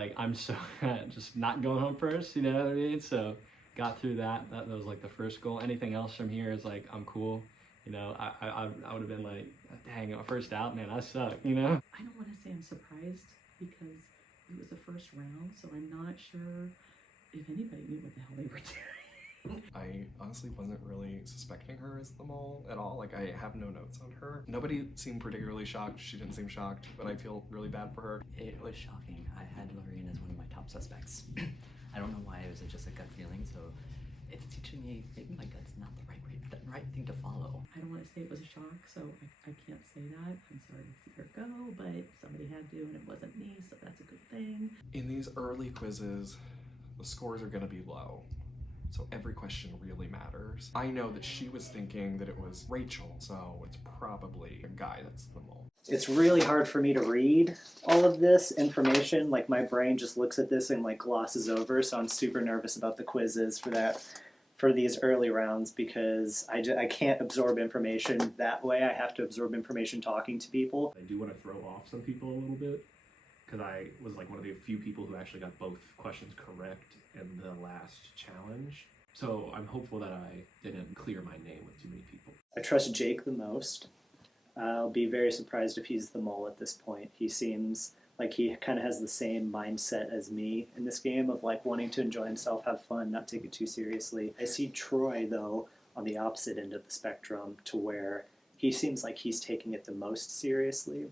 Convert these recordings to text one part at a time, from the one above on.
like, I'm so just not going home first, you know what I mean? So got through that. That was like the first goal. Anything else from here is like, I'm cool. You know, I would have been like, dang, first out, man, I suck, you know? I don't want to say I'm surprised because it was the first round, so I'm not sure if anybody knew what the hell they were doing. I honestly wasn't really suspecting her as the mole at all. Like, I have no notes on her. Nobody seemed particularly shocked. She didn't seem shocked, but I feel really bad for her. It was shocking. I had Lorraine as one of my top suspects. I don't know why, it was just a gut feeling, so it's teaching me maybe my gut's not the right thing to follow. I don't want to say it was a shock, so I can't say that. I'm sorry to see her go, but somebody had to, and it wasn't me, so that's a good thing. In these early quizzes, the scores are gonna be low, so every question really matters. I know that she was thinking that it was Rachel, so it's probably a guy that's the mole. It's really hard for me to read all of this information. Like, my brain just looks at this and like glosses over, so I'm super nervous about the quizzes for these early rounds because I can't absorb information that way. I have to absorb information talking to people. I do want to throw off some people a little bit because I was like one of the few people who actually got both questions correct in the last challenge. So I'm hopeful that I didn't clear my name with too many people. I trust Jake the most. I'll be very surprised if he's the mole at this point. He seems like he kind of has the same mindset as me in this game of like wanting to enjoy himself, have fun, not take it too seriously. I see Troy, though, on the opposite end of the spectrum to where he seems like he's taking it the most seriously.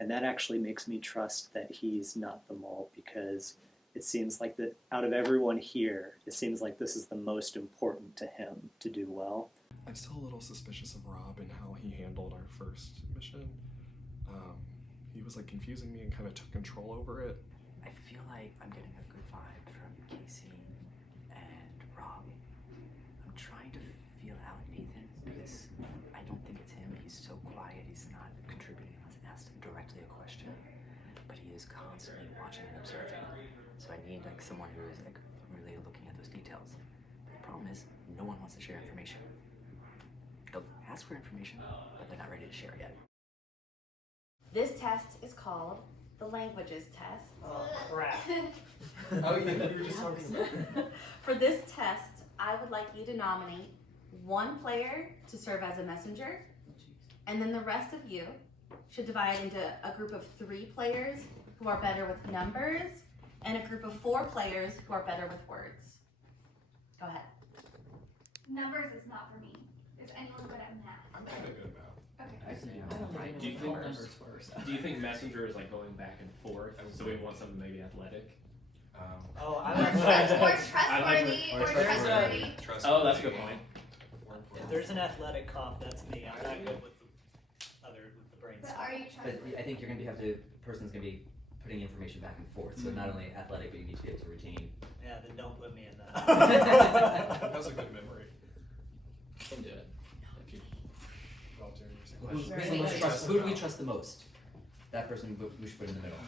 And that actually makes me trust that he's not the mole because it seems like that out of everyone here, it seems like this is the most important to him to do well. I'm still a little suspicious of Rob and how he handled our first mission. He was like confusing me and kind of took control over it. I feel like I'm getting a good vibe from Casey and Rob. I'm trying to feel out Nathan because I don't think it's him. He's so quiet, he's not contributing. I was asked him directly a question, but he is constantly watching and observing. So I need like someone who is like really looking at those details. But the problem is, no one wants to share information. They'll ask for information, but they're not ready to share yet. This test is called the languages test. Oh, crap. Oh yeah, we were just talking about it. For this test, I would like you to nominate one player to serve as a messenger, and then the rest of you should divide into a group of 3 players who are better with numbers, and a group of 4 players who are better with words. Go ahead. Numbers is not for me. Is anyone good at math? I'm kind of good about. Okay. Do you think messenger is like going back and forth? So we want something maybe athletic? Oh, I Or like trustworthy, or trustworthy. Oh, that's a good point. If there's an athletic comp, that's me. I'm not good with the brain But stuff. are you But trustworthy? I think you're going to have to, person's going to be putting information back and forth. So not only athletic, but you need to be able to retain. Yeah, then don't put me in that. That's a good memory. Can do it. Who do we trust the most? That person we should put in the middle.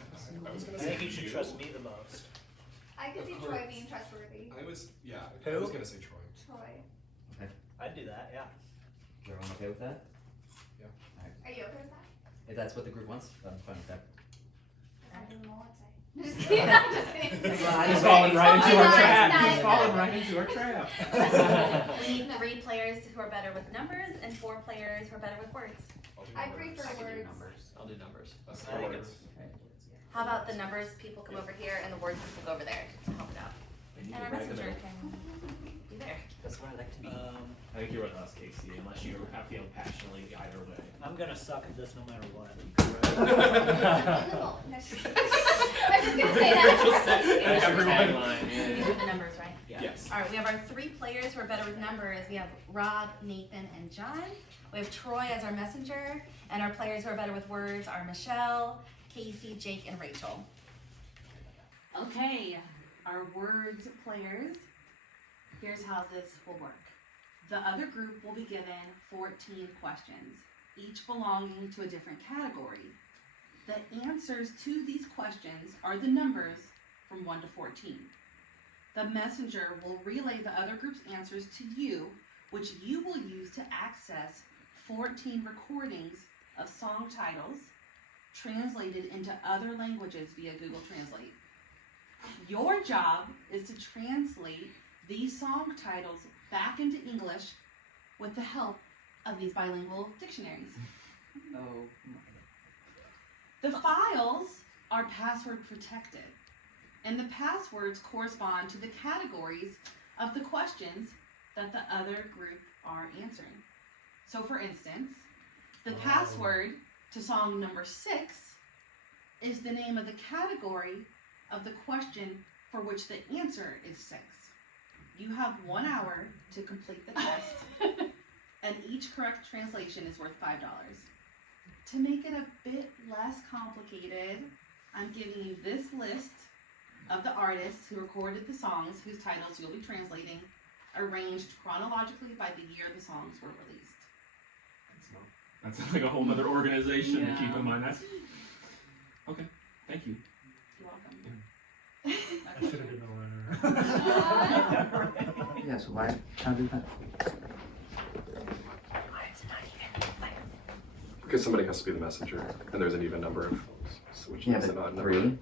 I was gonna I say think you should trust me the most. I could see Troy being trustworthy. I was Who? gonna say Troy. Troy. I'd do that, yeah. Is everyone okay with that? Are you okay with that? If that's what the group wants, I'm fine with that. I don't know what to say. Just kidding. I'm just kidding. He's falling right into our Nice, trap. nice. He's falling right into our trap. We need 3 players who are better with numbers, and 4 players who are better with words. I prefer words. I'll do numbers. That's I think words. How about the numbers people come over here, and the words people go over there to help it out? And our messenger can be there. That's where I like to be. I think you're with us, Casey, unless you feel passionately either way. I'm gonna suck at this no matter what. In the bowl. No, I'm just gonna say that. You have the numbers, right? Yes. All right, we have our 3 players who are better with numbers. We have Rob, Nathan, and John. We have Troy as our messenger, and our players who are better with words are Michelle, Casey, Jake, and Rachel. Okay, our words players. Here's how this will work. The other group will be given 14 questions, each belonging to a different category. The answers to these questions are the numbers from 1 to 14. The messenger will relay the other group's answers to you, which you will use to access 14 recordings of song titles translated into other languages via Google Translate. Your job is to translate these song titles back into English with the help of these bilingual dictionaries. Oh The files are password protected, and the passwords correspond to the categories of the questions that the other group are answering. So for instance, the password to song number 6 is the name of the category of the question for which the answer is 6. You have 1 hour to complete the test, and each correct translation is worth $5. To make it a bit less complicated, I'm giving you this list of the artists who recorded the songs whose titles you'll be translating, arranged chronologically by the year the songs were released. That's like a whole other organization to keep Yeah. in mind. That's okay. Thank you. You're welcome. I should have been the runner. Yeah, so why can't do that? Because somebody has to be the messenger, and there's an even number of which Yeah, is an but odd number.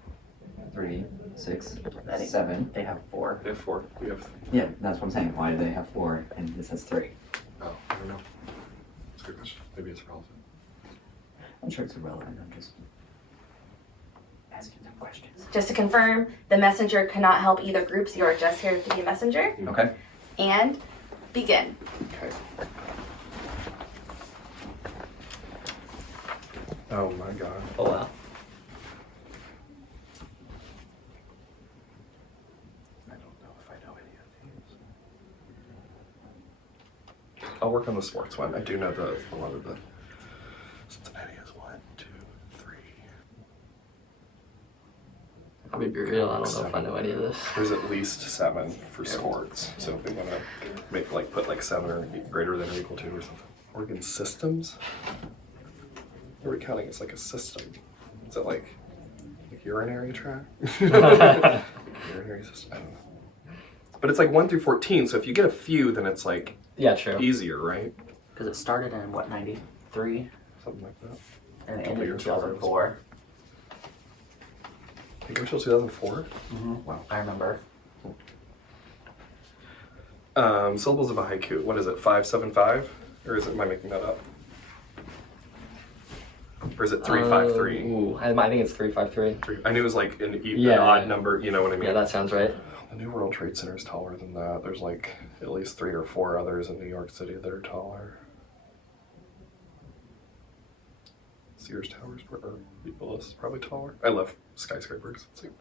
3, 6, 7. They have 4. They have 4. We have. Yeah, that's what I'm saying. Why do they have 4 and this has 3? Oh, I don't know. That's a good question. Maybe it's relevant. I'm sure it's irrelevant. I'm just asking some questions. Just to confirm, the messenger cannot help either groups. You are just here to be a messenger. Okay. And begin. Okay. Oh my god. Oh wow. I don't know if I know any of these. I'll work on the sports one. I do know a lot of the. Cincinnati is 1, 2, 3. I'll be real. I don't know if I know any of this. There's at least 7 for sports. So if we want to make put 7 or greater than or equal to or something. Organ systems. Are we counting as like a system? Is it like urinary tract? Urinary system. I don't know. But it's like 1 through 14. So if you get a few, then it's like Yeah, true. easier, right? Because it started in what, 93? Something like that. And it Couple ended in years before it was- 2004. You go till 2004? Mm-hmm. Wow, I remember. Syllables of a haiku. What is it? 575? Or am I making that up? Or is it 353? Ooh, I think it's 353. I knew it was like an Yeah, odd yeah. number. You know what I mean? Yeah, that sounds right. The New World Trade Center is taller than that. There's like at least 3 or 4 others in New York City that are taller. Sears Towers is probably taller. I love skyscrapers. It's like,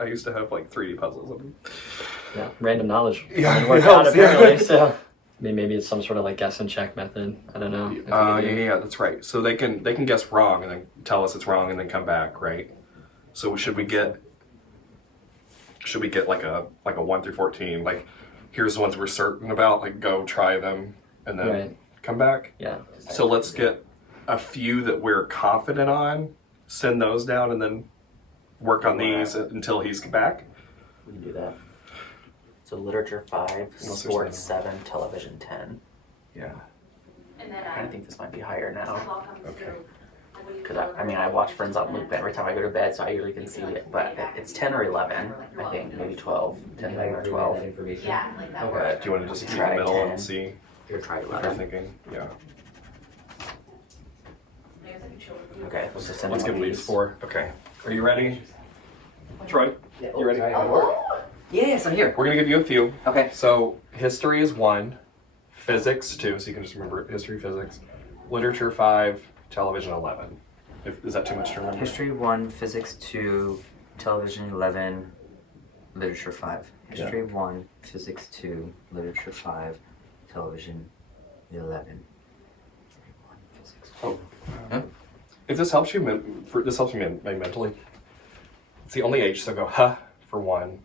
I used to have like 3D puzzles of them. Yeah, random knowledge. Yeah, It worked it out helps, yeah. apparently. So maybe it's some sort of like guess and check method. I don't know. Yeah, that's right. So they can guess wrong and then tell us it's wrong and then come back, right? So should we get like a 1 through 14? Like, here's the ones we're certain about. Like, go try them and then Right. come back. Yeah. So let's get a few that we're confident on, send those down, and then work on these until he's back. We can do that. So literature 5, there's sports 7, television 10. Yeah. And then I kind of think this might be higher now. welcome Okay. to. Because I watch Friends on loop every time I go to bed, so I usually can see it. But it's 10 or 11, I think, maybe 12. 10, 11, or 12. Yeah, like that. Okay. Do you want to just meet in Try the middle 10. and see Here, try what they're 11. thinking? Yeah. Okay, let's just send Let's one give of these 4. Okay. Are you ready? Troy, you ready? Yes, I'm here. We're going to give you a few. Okay. So history is 1, physics 2, so you can just remember it, history, physics, literature 5, television 11. Is that too much to remember? History 1, physics 2, television 11, literature 5. History 1, physics 2, literature 5, television 11. Oh. Huh? If this helps you, this helps me mentally. It's the only H, so go huh for 1.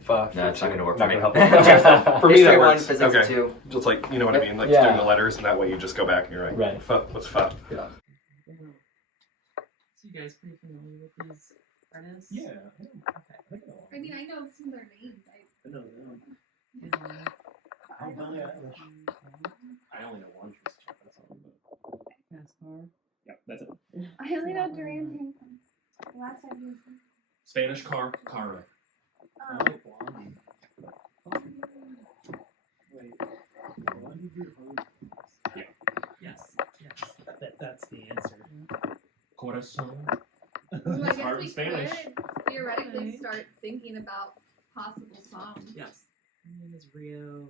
Fuh. No, it's not gonna work Not for me. gonna help. For me, History that 1, works. physics Okay. 2. Just like, you know what I mean? Like Yeah. doing the letters, and that way you just go back and you're like, Right. Fuh, what's fuh? Yeah. So you guys pretty familiar with these artists? Yeah. Okay. I mean, I know some of their names. I know them. I I only know one Tracy Chapman, that's all. NASCAR. Yeah, that's it. I only know Duran Payton. The last time he was Spanish car wreck. Blondie. Wait. Blondie do Yeah. Yes. That's the answer. Corazon. Ooh, I It's guess hard we in Spanish. could theoretically Okay. start thinking about possible songs. Yes. My name is Rio.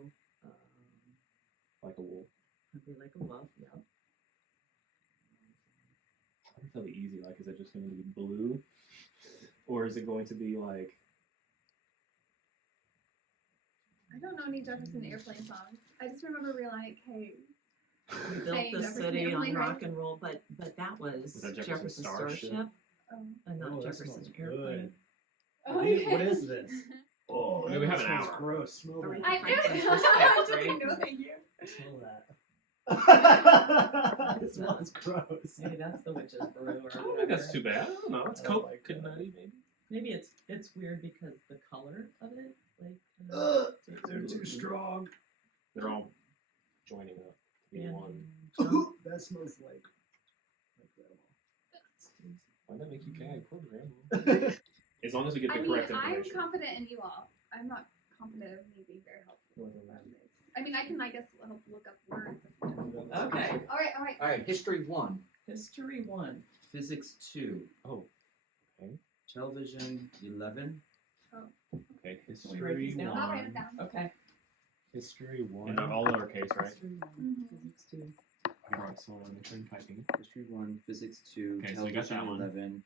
Like a wolf. I'd be like a wolf. Yeah. I don't feel easy. Like, is it just going to be blue? Or is it going to be like. I don't know any Jefferson Airplane songs. I just remember Relient K. We built Saying the Jefferson city on Airplane, rock right? and roll, but that was that Jefferson Jefferson Starship? Starship Oh. and not Oh, that Jefferson smells Airplane. good. Oh, What is this? Oh, I mean, we have an smells hour. gross. Smell Aretha that. I knew Franklin's it. respect, I just right? didn't know, thank you. Smell that. It smells gross. Maybe that's the witch's brew or I don't think that's whatever. too bad. I don't know. It's I don't coke like and that. nutty, maybe. Maybe it's weird because the color of it, like. Ugh, they're too strong. They're all joining up to be and one. jump- That smells like Why'd that make you gag? Poor grandma. As long as we get I the mean, correct I'm information. confident in you all. I'm not confident of me being very helpful around this. I mean, I guess, help look up words. Okay. All right. All right, history 1, History 1. physics 2, Oh, television 11, okay. Can we write these History down? I'll write it 1. down. Okay. history 1, And they're all lowercase, right? History 1. Mhm. Physics 2. Alright, so I'm turn typing. history 1, physics 2, Okay, so we got television that one. 11,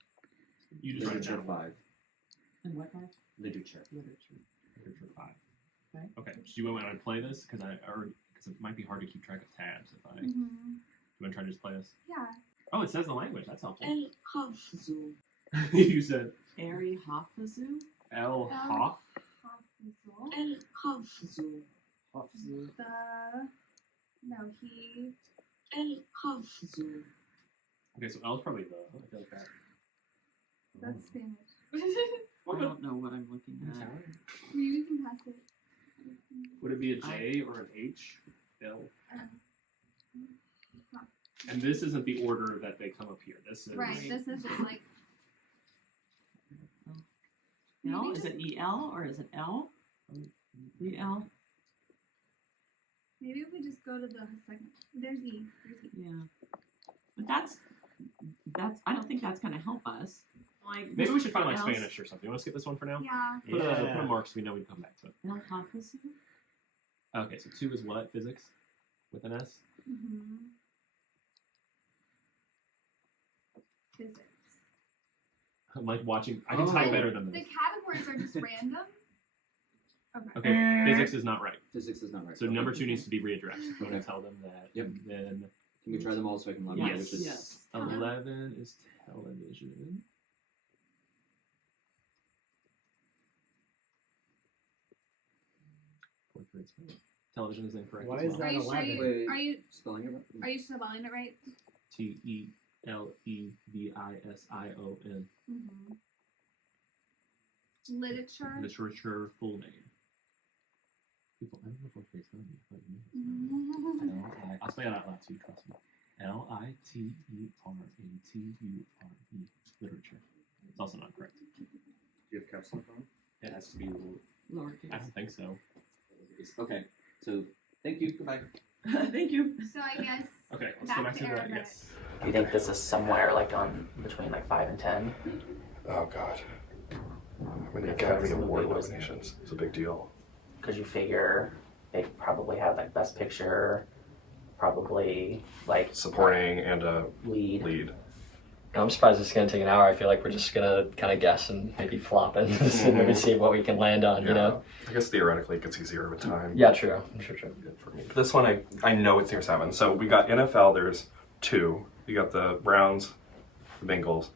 You just write it literature down. 5, And what kind? literature. Literature. Literature 5. Okay. Okay. So do you want me to play this? Because it might be hard to keep track of tabs if I. Do Mhm. you want to try to just play this? Yeah. Oh, it says the language. That's helpful. El You said Ari Hafizu? El Hoff. Hafizul. Hafzu. Okay, so L's probably the. I feel like that. That's Spanish. I don't know what I'm looking at. Maybe you can pass it. Would it be a J or an H? L. Huh. And this isn't the order that they come up here. This is Right. This is just like. L? Maybe Is it EL or is it L? EL? Maybe if we just go to the second. There's E. Yeah. But that's I don't think that's gonna help us. Like Maybe we should find like L's- Spanish or something. You want to skip this one for now? Yeah. Put a mark so we know we can come back to it. El Hafizu? Okay, so 2 is what? Physics? With an S? Mm-hmm. Physics. I'm like watching. I can Oh. type better than The this. categories are just random. Okay. Okay, physics is not right. Physics is not right. So number 2 needs to be readdressed. I'm going Okay. to tell them that. Yep. And then Can we try them all so I can log in? Yes. Which is Yes. 11 is television. Fourth grade spelling. Television is incorrect. Why as is well. Are you sure 11. you Wait. are you spelling it. are you spelling it right? TELEVISION. Mm-hmm. Literature. Literature full name. People, I don't know if fourth grade spelling. I thought you knew. Mhm. I'll spell it out loud so you trust me. LITERATURE. Literature. It's also not correct. Do you have caps lock on? It has to be. I Lowercase. don't think so. Okay, so thank you. Goodbye. Thank you. So I guess Okay, let's Back go back to to that. Arabic. Yes. Do you think this is somewhere like on between like 5 and 10? Oh God. How many I feel like Academy some Award movie was- nominations? It's a big deal. Because you figure they probably have like Best Picture, probably like Supporting and a lead. lead. I'm surprised it's going to take an hour. I feel like we're just going to kind of guess and maybe flop and maybe see what we can land on, you know? I guess theoretically it gets easier with time. Yeah, true. True. For me. This one, I know it's near 7. So we got NFL, there's 2. You got the Browns, the Bengals.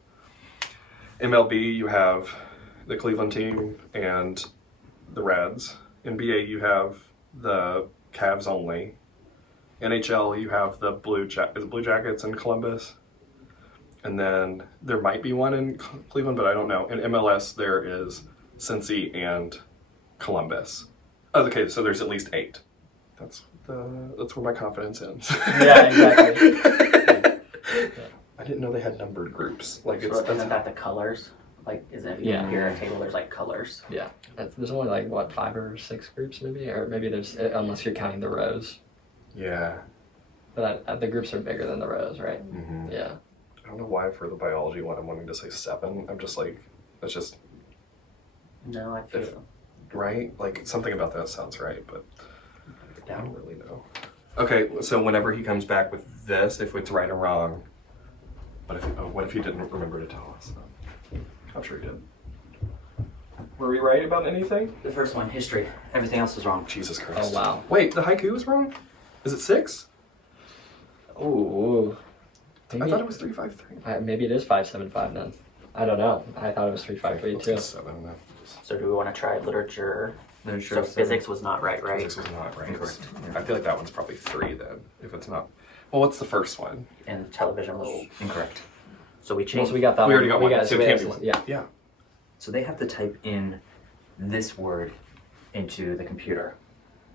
MLB, you have the Cleveland team and the Reds. NBA, you have the Cavs only. NHL, you have the Blue Jackets in Columbus. And then there might be one in Cleveland, but I don't know. In MLS, there is Cincy and Columbus. Oh, okay, so there's at least 8. That's where my confidence ends. Yeah, exactly. I didn't know they had numbered groups. Like it's Isn't that the colors? Like, is it Yeah. here at table? There's like colors. Yeah, there's only like what 5 or 6 groups maybe, or maybe there's unless you're counting the rows. Yeah. But the groups are bigger than the rows, right? Mm-hmm. Yeah. I don't know why for the biology one I'm wanting to say 7. I'm just like, that's just No, I feel. right. Like something about that sounds right, but I Down. don't really know. Okay, so whenever he comes back with this, if it's right or wrong, but if what if he didn't remember to tell us? I'm sure he did. Were we right about anything? The first one, history. Everything else was wrong. Jesus Christ. Oh wow. Wait, the haiku was wrong? Is it 6? Ooh. I thought it was 353. Maybe it is 575 then. I don't know. I thought it was 353 Let's too. go 7 then. So do we want to try literature? Literature. So 7. physics was not right, right? Physics was not right. Incorrect. I feel like that one's probably 3 then, if it's not. Well, what's the first one? And television was. Incorrect. So we Well, changed. so we got that We one. already got one, got so it we can't got- be one. Yeah. Yeah. So they have to type in this word into the computer.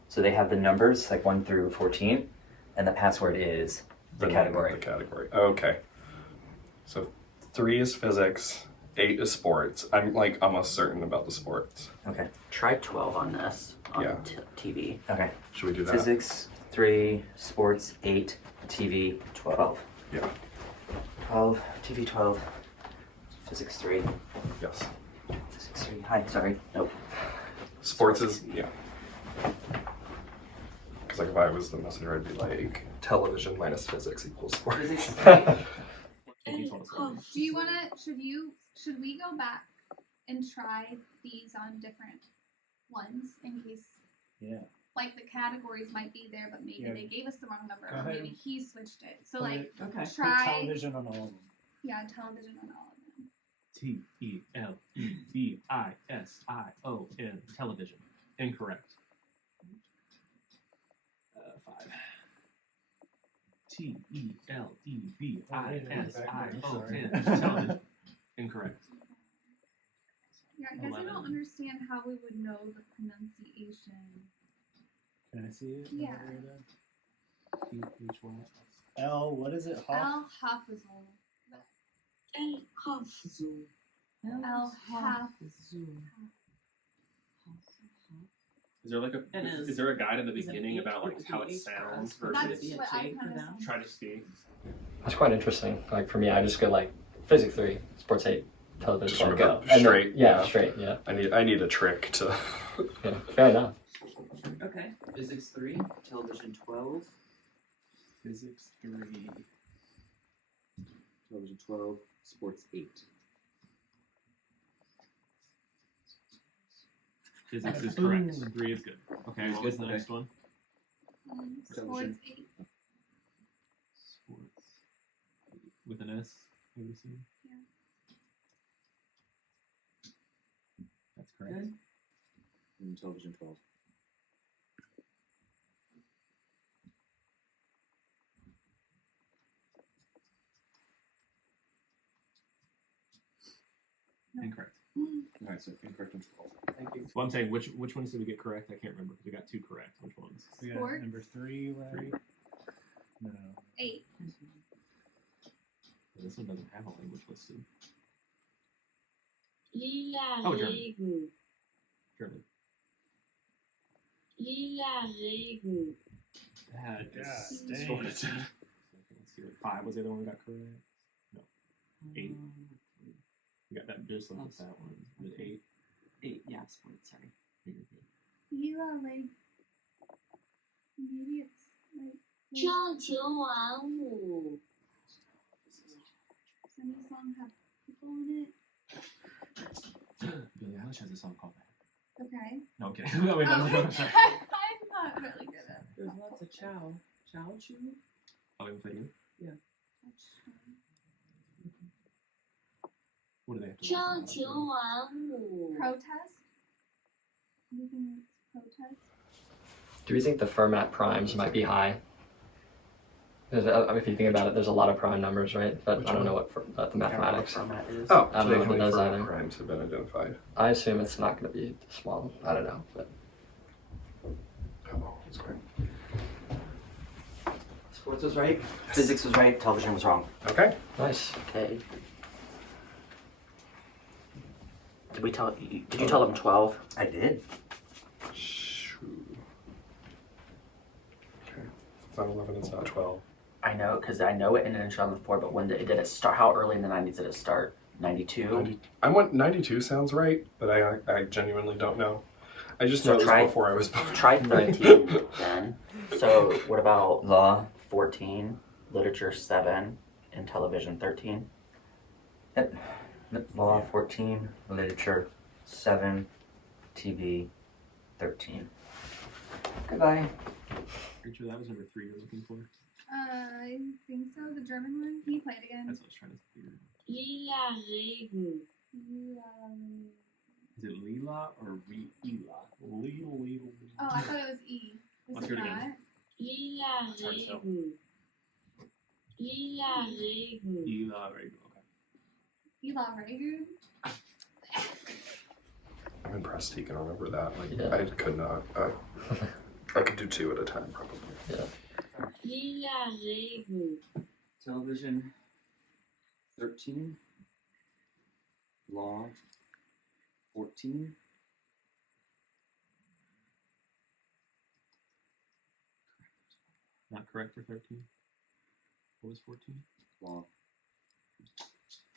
So they have the numbers like 1 through 14, and the password is the name of category. The category. Okay. So 3 is physics, 8 is sports. I'm like almost certain about the sports. Okay. Try 12 on this on Yeah. TV. Okay. Should we do that? Physics 3, sports 8, TV 12. Yeah. 12, TV 12, physics 3, Yes. physics 3. Hi, sorry. Nope. Sports is, yeah. Because like if I was the messenger, I'd be like television minus physics equals sports. Do you wanna? Should we go back and try these on different ones in case? Yeah. Like the categories might be there, but maybe Yeah. they gave us the wrong number, Go or ahead. maybe he switched it. So Put like, it- Okay. try Television on all of them. yeah, television on all of them. TELEVISION. Television. Incorrect. 5. TELEVISION. Television. Incorrect. Yeah, I guess I 11. don't understand how we would know the pronunciation. Can I see it? Yeah. L, what is it? Hoff? El Hafizul. El Hafizul. Is there like It is. is there a guide in the Is it beginning H about or like how it TH for sounds us? Or That's versus should it be a what I J kinda for them? said. try to speak? That's quite interesting. Like for me, I just go like physics 3, sports 8, television Just 12, sort go. of And then- straight, yeah, yeah. straight. Yeah. I need a trick to. Yeah. Fair enough. Okay. Physics 3, television 12, Physics 3. television 12, sports 8. Physics is correct. 3 is good. Okay, what was the Okay. next one? Sports 8. Sports. With an S, I would assume. Yeah. That's correct. Good. And television 12. Incorrect. Alright, so incorrect on 12. Thank you. Well, I'm saying which ones did we get correct? I can't remember because we got 2 correct. Which ones? We got Sports. number 3 right. No. 8. This one doesn't have a language listed. Lila Oh, German. Regen. German. Lila Regen. That is God dang. sports. Okay, let's see. 5 was the other one we got correct. No. 8. We got that just like that one. Was it 8? 8. Yeah, sports. Sorry. You're good. Lila like maybe it's like 跳球玩舞。 does any song have people in it? Billie Eilish has a song called that. Okay. No, I'm kidding. No, wait, no, Oh, no, no, I'm not really good at There's lots of chow. Chow chew? Oh, even video? that. What do they have to 跳球玩舞。 Protest? Anything that's protest? Do we think the Fermat primes might be high? If you think about it, there's a lot of prime numbers, right? But Which I don't one? know what the mathematics. Format is. Oh, I don't know if it does either. crimes have been identified. I assume it's not going to be small. I don't know, but Oh, that's great. Sports was right, physics was right, television was wrong. Okay. nice. Okay. we tell? Did you tell them 12? I did. Shoo. Okay. It's not 11, it's not 12. I know, because I know it ended in 2004, but when did it start? How early in the 90s did it start? 92? I want 92 sounds right, but I genuinely don't know. I just know it was before I was born. Try 13 then. So what about Law. 14, literature 7, and television 13? Law 14, literature 7, TV 13. Goodbye. Pretty sure that was number 3 you're looking for. I think so. The German one. Can you play it again? That's what I was trying to figure out. Lila Regen. Is it Lila or Ela? Lila. Oh, I thought it was E. Is Let's it hear it not? again. Lila It's hard to tell. Regen. Lila Regen. Ela, right? Okay. Ela Regu. I'm impressed he can remember that. Like, Yeah. I could not. I could do 2 at a time, probably. Yeah. Lila Regen. Television 13. Law 14. Not correct for 13. What was 14? Law.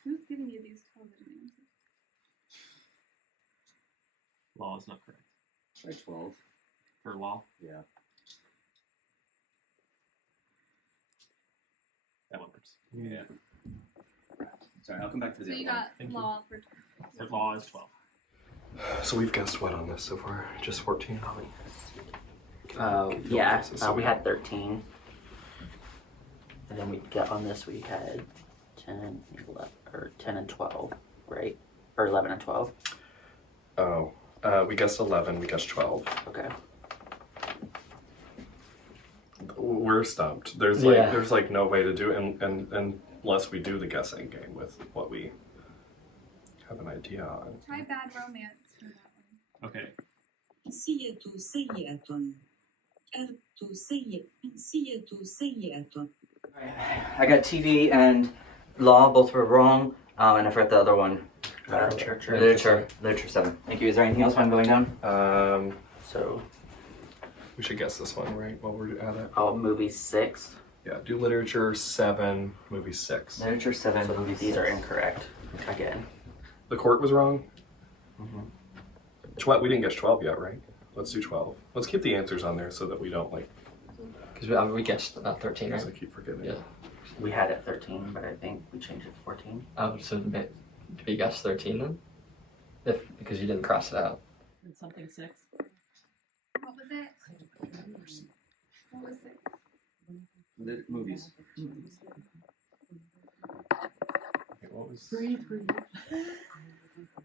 Who's giving you these television answers? Law is not correct. Try 12. For law? Yeah. That one works. Yeah. Sorry, I'll come back to So the you other got Thank you. law for. For law is 12. So we've guessed what on this so far? Just 14? yeah, we had 13. And then we got on this, we had 10, 11, or 10 and 12, right? Or 11 and 12. Oh. We guessed 11, we guessed 12. Okay. We're stumped. There's like no way to do it unless we do the guessing game with what we have an idea on. Try Bad Romance for that one. Okay. سيئة سيئة. أرت سيئة سيئة. I got TV and law, both were wrong. And I forgot the other one. Literature 7. Thank you. Is there anything else while I'm going down? So. We should guess this one, right? While we're at it. Oh, movie 6. Yeah, do literature 7, movie 6. Literature 7, so movie 6. These are incorrect. Again. The court was wrong? Mm-hmm. 12, we didn't guess 12 yet, right? Let's do 12. Let's keep the answers on there so that we don't like... Because we guessed 13, right? I keep forgetting. Yeah. We had it 13, but I think we changed it to 14. Oh, so did we guess 13 then? Because you didn't cross it out. And something 6. What was it? What was it? movies. Okay, what was... Breathe.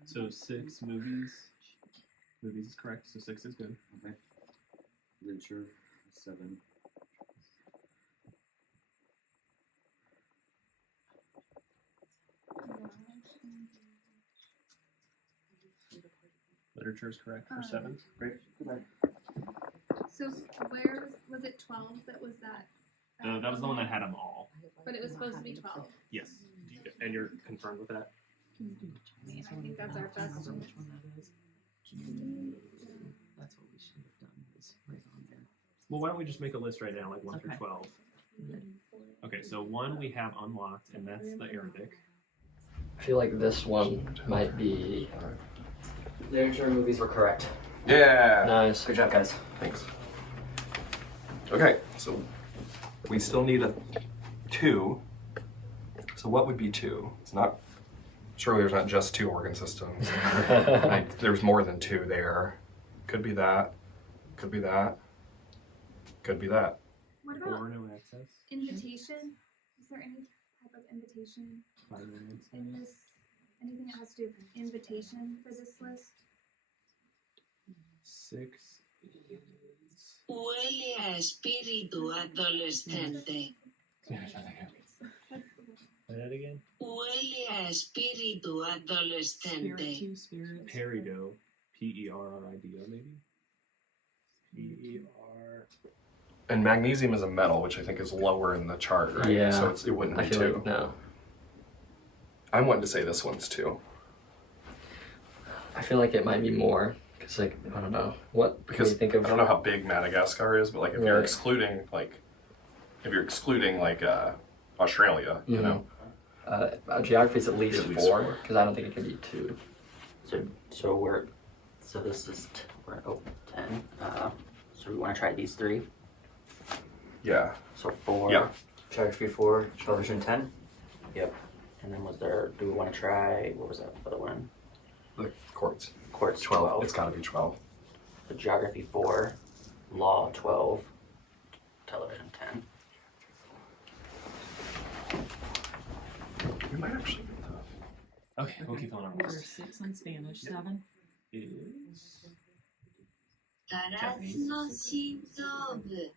So 6 movies. Movies is correct, so 6 is good. Okay. Literature 7. Literature is correct for 7. Great. Goodbye. So where was it? 12 that was that? That was the one that had them all. But it was supposed to be 12. Yes. And you're confirmed with that? I mean, I think that's our best. Which one that is. That's what we should have done. Is right on there. Well, why don't we just make a list right now, like 1 through Okay. 12? Okay, so 1 we have unlocked, and that's the Arabic. I feel like this one might be... Literature and movies were correct. Yeah! Nice. Good job, guys. Thanks. Okay, so we still need a 2. So what would be 2? It's not... Surely there's not just 2 organ systems. There's more than 2 there. Could be that. Could be that. Could be that. What 4 about no access. invitation? Is there any type of invitation 5 no access. in this? Anything that has to do with invitation for this list? 6 is... Huele a espíritu adolescente. Say that again? Huele a espíritu adolescente. Spirit. Perido. P-E-R-R-I-D-O, maybe? P-E-R... And magnesium is a metal, which I think is lower in the chart, right? Yeah. So it wouldn't be I feel 2. like no. I'm wanting to say this one's 2. I I feel like it might be more because like I don't know what Because do you think of. I don't know how big Madagascar is, but like if you're Right. excluding Australia, you Mhm. know, Geography's at least, At least 4 4. because I don't think it can be 2. So this is we're at 10. So we want to try these 3. yeah, So 4. Yeah. Geography 4, television 10. Yep. And then do we want to try, what was that other one? the courts. Courts 12. It's got to be 12. So geography 4, law 12, television 10. We might actually get the. Okay, we'll keep filling our There's list. 6 on Spanish, Yep. 7. Is ガラスの心臓部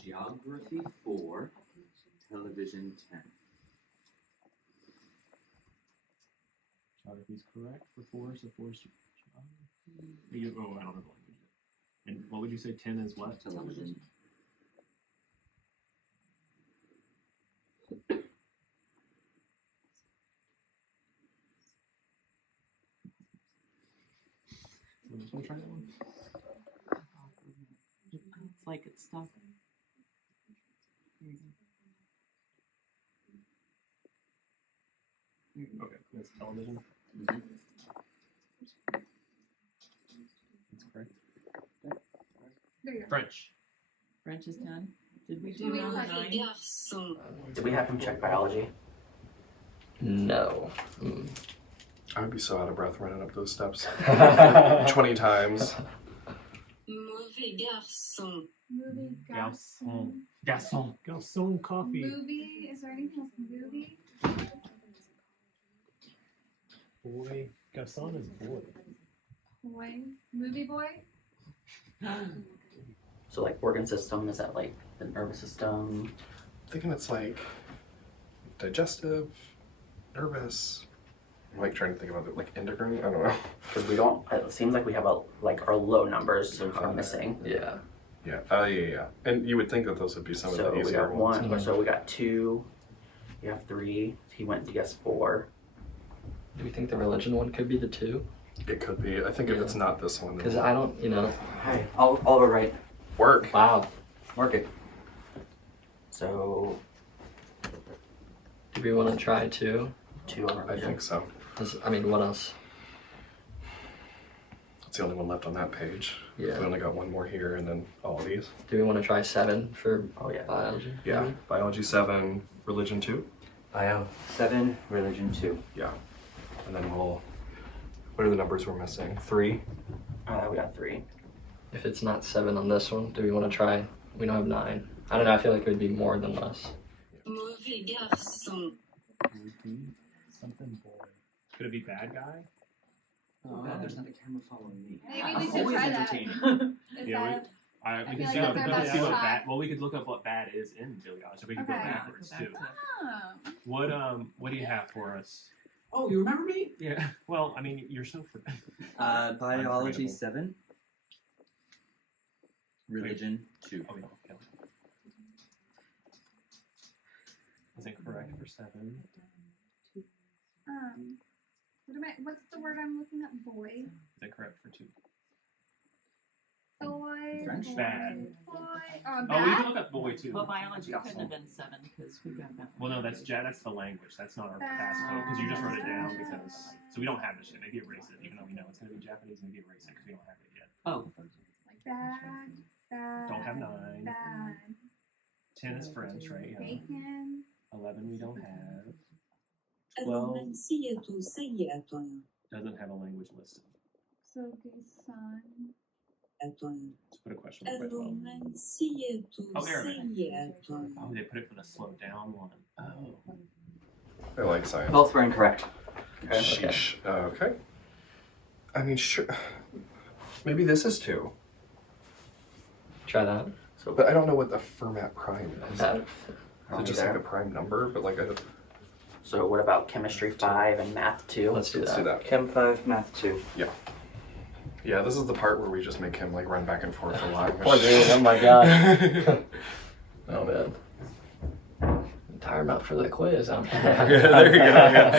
Geography 4, television 10. geography's correct for 4, so 4 is geography. Oh, I don't know the language yet. And what would you say 10 is what? Television. So just want to try that one? It's like it's stuck. Okay, that's television. That's correct. There you go. French. French is 10. Did we do Wait, number what? 9? Garçon Did we have him check biology? No. I would be so out of breath running up those steps Mm. 20 times. Mauvais garçon Movie, Garçon. garçon. Garçon. Garçon coffee. Movie. Is there anything else? Movie. Boy. Garçon is boy. Boy. Movie boy. So like organ system, is that like the nervous system? I'm thinking it's like digestive, nervous. I'm like trying to think about it, like endocrine. I don't know. Because we don't, it seems like we have like our low numbers are missing. Yeah. Yeah. Yeah. And you would think that those would be some of So the we easier got ones. 1, so we got 2, we have 3, he went to guess 4. Do we think the religion one could be the 2? It could be. I think if it's not this one, then Because I don't, Hi, Oliver Wright. work. Wow. Mark it. So Do we want to try 2? 2 on I religion. think so. What else? It's the only one left on that page. Yeah. We only got one more here, and then all of these. Do we want to try 7 for Oh yeah. biology? Yeah. Biology 7, religion 2. Bio 7, religion 2. Yeah. And then what are the numbers we're missing? 3. We got 3. If it's not 7 on this one, do we want to try? We don't have 9. I don't know. I feel like it would be more than less. Mauvais garçon Something boy. Could it be bad guy? Oh, God, there's not a camera following me. Maybe I'm we should always try that. entertaining. Is Yeah, that? We feel can see like what, that's we our can best see what shot. bad. Well, we could look up what bad is in Gilead, so we could go Okay. backwards Go back too. to- Oh. What do you have for us? Oh, you remember me? Yeah. Well, I mean, you're so. Biology Unforgettable. 7, religion 2. Oh, we don't. Okay. Is it correct for 7? What's the word I'm looking at? Boy. Is it correct for 2? Boy. French? Boy, Bad. Boy. Oh, we bad? can look up boy too. Well, biology Garçon. couldn't have been 7 because we got that Well, one. no, that's the language. That's not our passcode because you just wrote it down because so we don't have this yet. Maybe erase it, even though we know it's going to be Japanese. Maybe erase it because we don't have it yet. Oh. Bad. Bad. Don't have 9. Bad. 10 is French, right? Yeah. Bacon. 11 we don't have. الرومانسية سيئة Doesn't have a language listed. So son. Let's put a question mark by 12. الرومانسية Oh, Arabic. سيئة Oh, they put it for the slowed down one. Oh. I like science. Both were incorrect. Sheesh. Okay. I mean, sure. Maybe this is 2. Try that. But I don't know what the Fermat prime is. That. Is it just like a prime number? But like I don't. So what about chemistry 5 and math 2? Let's do Let's do that. that. Chem 5, Math 2. Yeah, this is the part where we just make him like run back and forth a lot. Poor dude. Oh my god. Oh man. Tire him out for the quiz. There you go. Yeah.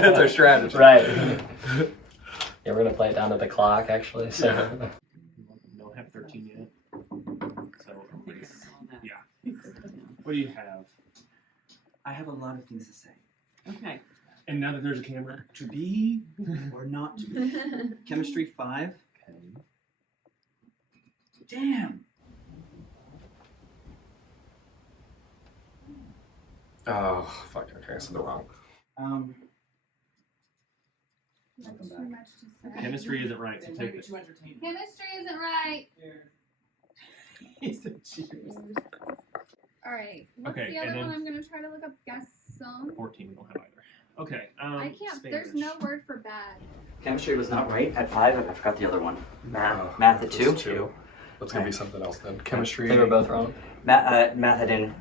That's our strategy. Right. Yeah, we're gonna play it down to the clock actually. So We don't have 13 yet. So yeah. What do you have? I have a lot of things to say. Okay. And now that there's a camera. To be or not to be. Chemistry 5. Okay. Damn. Oh, fuck. Okay, I said the wrong. Not too much to say. Chemistry isn't right, so take it. Chemistry isn't right. He's a cheers. All right. What's Okay, the and other then- one I'm gonna try to look up? Gasson. 14 we don't have either. Okay. I can't. There's Spanish. no word for bad. Chemistry was not right at 5. I forgot the other one. Math. Oh, Math at that's 2. 2. That's gonna be something else then. Chemistry. they were both wrong. Math I didn't.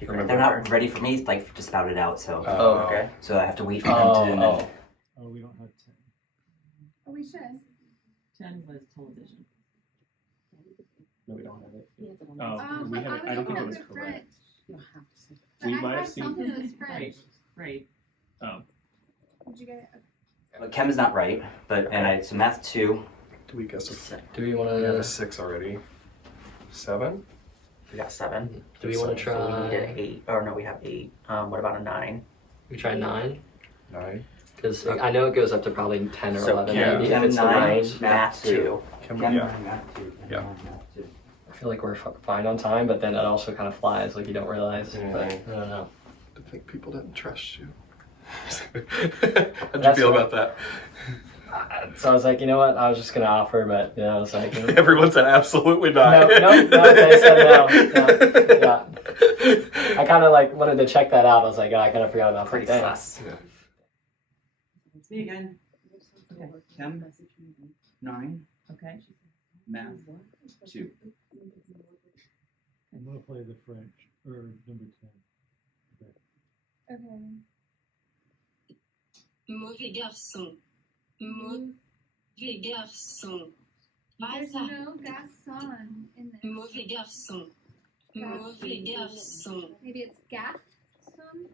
Remember They're not hard. ready for me like to spout it out. So. Oh, okay. So I have to wait for them to. And then, Oh, we don't have 10. Oh, we should. 10 was television. No, we don't have it. Oh, we but have I it. was I don't think looking it up was the correct. French. You don't have to say that. But We I might had have seen- something that was French. Right. Oh. Did you get it? but chem is not right. But and I so math 2. Do we guess a, Do we want we have a to? 6 already? 7? We got 7. Do we want to So we try? need an 8. Or no, we have 8. What about a 9? We try 9 9. because I know it goes up to probably 10 or So 11. yeah. Maybe chem if it's the 9, range. math 2. Chem, Chem yeah. 9, math 2. Yeah. Math 2. I feel like we're fine on time, but then it also kind of flies, like you don't realize. Yeah. But I don't know. I think people didn't trust you. How'd you That's feel what- about that? So I was like, you know what? I was just gonna offer, but you know, I was like, no, Everyone said absolutely not. no, they said no. Yeah. I kind of like wanted to check that out. I was like, oh, I kind of forgot about Pretty that. sus. Yeah. It's me again. Okay. Chem 9. Okay. Math 2. I'm gonna play the French or number 10. Okay. Mauvais garçon. Mauvais garçon. There's Hasard. no Gasson in there. Mauvais garçon. Mauvais garçon. Maybe it's Gasson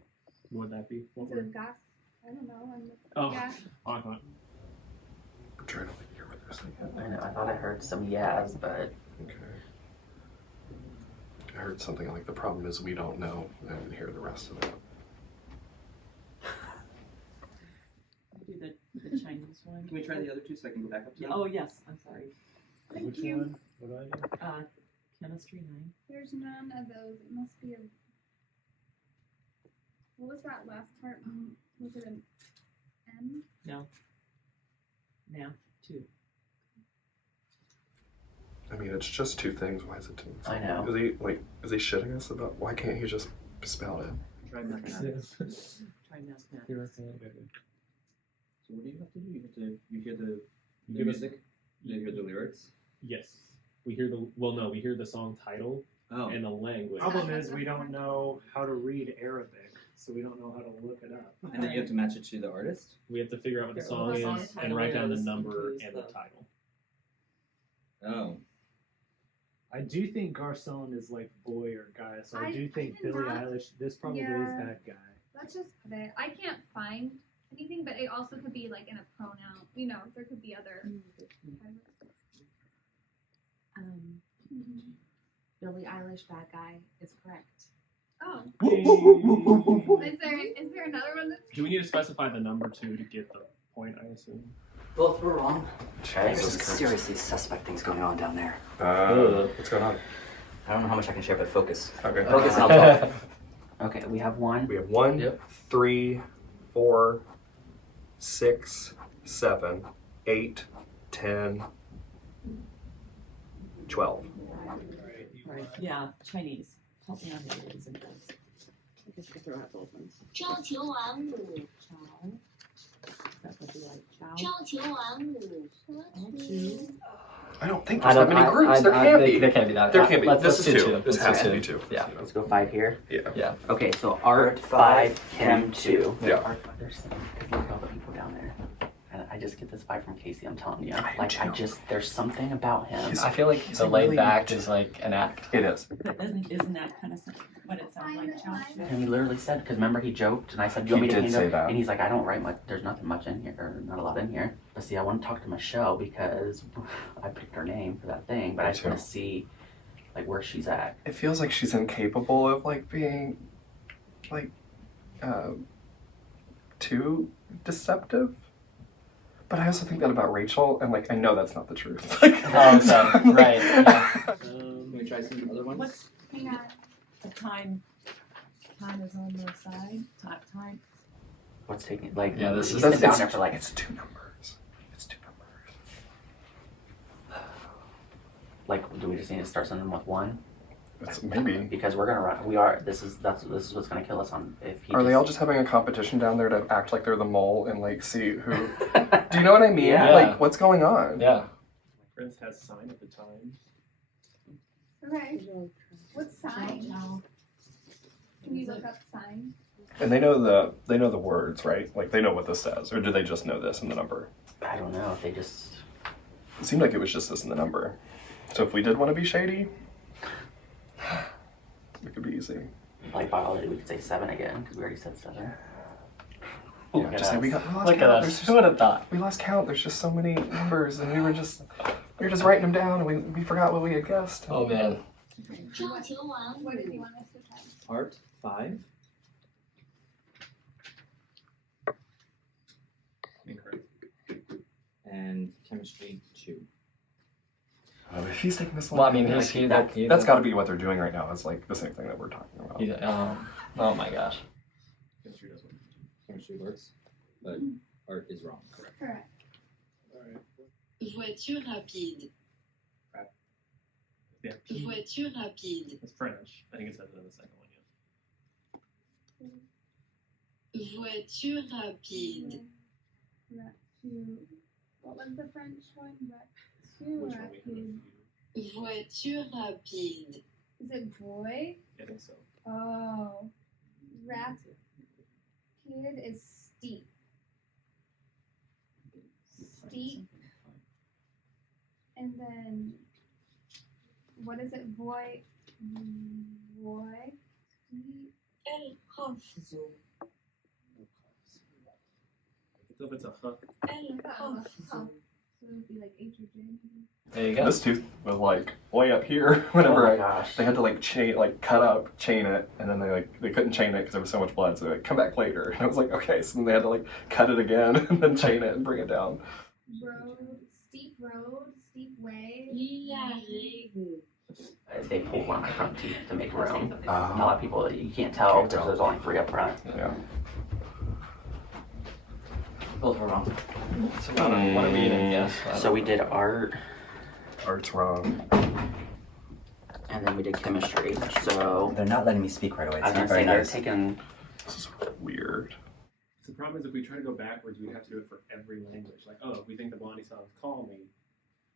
What would that be? What instead of word? Gas. I don't know. Oh, Yeah. I thought. I'm trying to hear what they're saying. I know. I thought I heard some yes, but Okay. I heard something like the problem is we don't know. I didn't hear the rest of it. Do the Chinese one. Can we try the other 2 so I can go back up to them? Oh yes. I'm sorry. Thank Which you. one? What did I do? Chemistry 9. There's none of those. It must be a. What was that last part? Was it an M? No. Math 2. I mean, it's just 2 things. Why is it 2? I know. Is he shitting us about why can't he just spell it? Try mathematics. Try mathematics. So what do you have to do? You hear the You give us- music? You hear the lyrics? Yes. We hear we hear the song title Oh. and the language. Problem is we don't know how to read Arabic, so we don't know how to look it up. And then you have to match it to the artist? We have to figure out what the Figure out song what the song is and title write down the is, number includes and the the- title. Oh. I do think Garcon is like boy or guy, so I do think did Billie not- Eilish. This probably is Yeah. that guy. Let's just put it. I can't find anything, but it also could be like in a pronoun. You know, there could be other. Billie Eilish, bad guy, is correct. Oh. Hey. Is there another one that's Do we need to specify the number 2 to get the point, I assume? both were wrong. There's Jesus some Christ. seriously suspect things going on down there. What's going on? I don't know how much I can share, but focus. Okay. Focus and I'll talk. Okay, we have 1. We have 1, Yep. 3, 4, 6, 7, 8, 10, 12. Right. Yeah. Chinese. Help me on the words and things. I guess we could throw out both ones. 朝球晚舞， Chow. That would be like chow. 朝球晚舞， I don't think I there's that don't. many groups. There can't be. There can't be that. There can't be. Let's This do is 2. This Let's has do to be 2. Yeah. Let's go 5 here. Yeah. Yeah. Okay, so art 5, chem 2. Yeah. Art 5, there's look at all the people down there. And I just get this vibe from Casey. I'm telling you. I do. There's something about him. I feel like he's the like laid really- back is like an act. It is. But isn't that kind of what it sounds like, challenge? And he literally said, because remember he joked, and I said, "You He want me to did hand say up?" that. And he's like, "I don't write much. There's nothing much in here, or not a lot in here." But see, I want to talk to Michelle because I picked her name for that thing, but I just want to see like where she's at. It feels like she's incapable of like being like too deceptive. But I also think that about Rachel, and like I know that's not the truth. Like, Oh, okay. Right. Yeah. Can we try some other ones? What's the time? Time is on the side. Time. What's taking like? Yeah, this he's is- been It's- down there for like. It's two numbers. It's two numbers. Like, do we just need to start something with one? It's maybe. Because we're gonna run. We are. This is what's gonna kill us on if he. Are they all just having a competition down there to act like they're the mole and like see who? Do you know what I mean? Yeah. Like what's going on? Yeah. Prince has sign at the time. Okay. What sign? Can you look up sign? And they know the words, right? Like they know what this says, or do they just know this and the number? I don't know if they just. It seemed like it was just this and the number. So if we did want to be shady, it could be easy. Like biology, we could say 7 again because we already said 7. Yeah, just say we lost Look at count. us. There's just- Who would have thought? We lost count. There's just so many numbers, and we were just writing them down, and we forgot what we had guessed. Oh man. What did you want us to try? Art 5. Incorrect. And chemistry 2. If he's taking this long, Well, I mean, that's got to be what they're doing right now. Is like the same thing that we're talking about. Oh my gosh. Chemistry does work. Chemistry works, but art is wrong. Correct. Correct. Voiture rapide. Yeah. Voiture rapide. It's French. I think it says it in the second one, Voiture rapide. What was the French one? Which one we have? Voiture rapide. Is it boy? I think so. Oh. Rapid is steep. Steep. And then, what is it? Voy. Steep. El hafzo. So if it's a huh. El hafzo. So it would be like H or J. There you go. This tooth was like way up here. Whenever Oh my gosh. they had to like chain it, and then they couldn't chain it because there was so much blood. So they like, come back later. And I was like, okay. So then they had to like cut it again and then chain it and bring it down. Road, steep way. La règle. They pulled one of my front teeth to make room. A Ah. lot of people, you can't tell Can't because tell. there's only 3 up front. Yeah. Both were wrong. So what are we gonna guess? So we did art, Art's wrong. and then we did chemistry. So They're not letting me speak right away. I was It's gonna not very say they're nice. taking. This is weird. The problem is if we try to go backwards, we'd have to do it for every language. Like, oh, if we think the Blondie song is "Call Me,"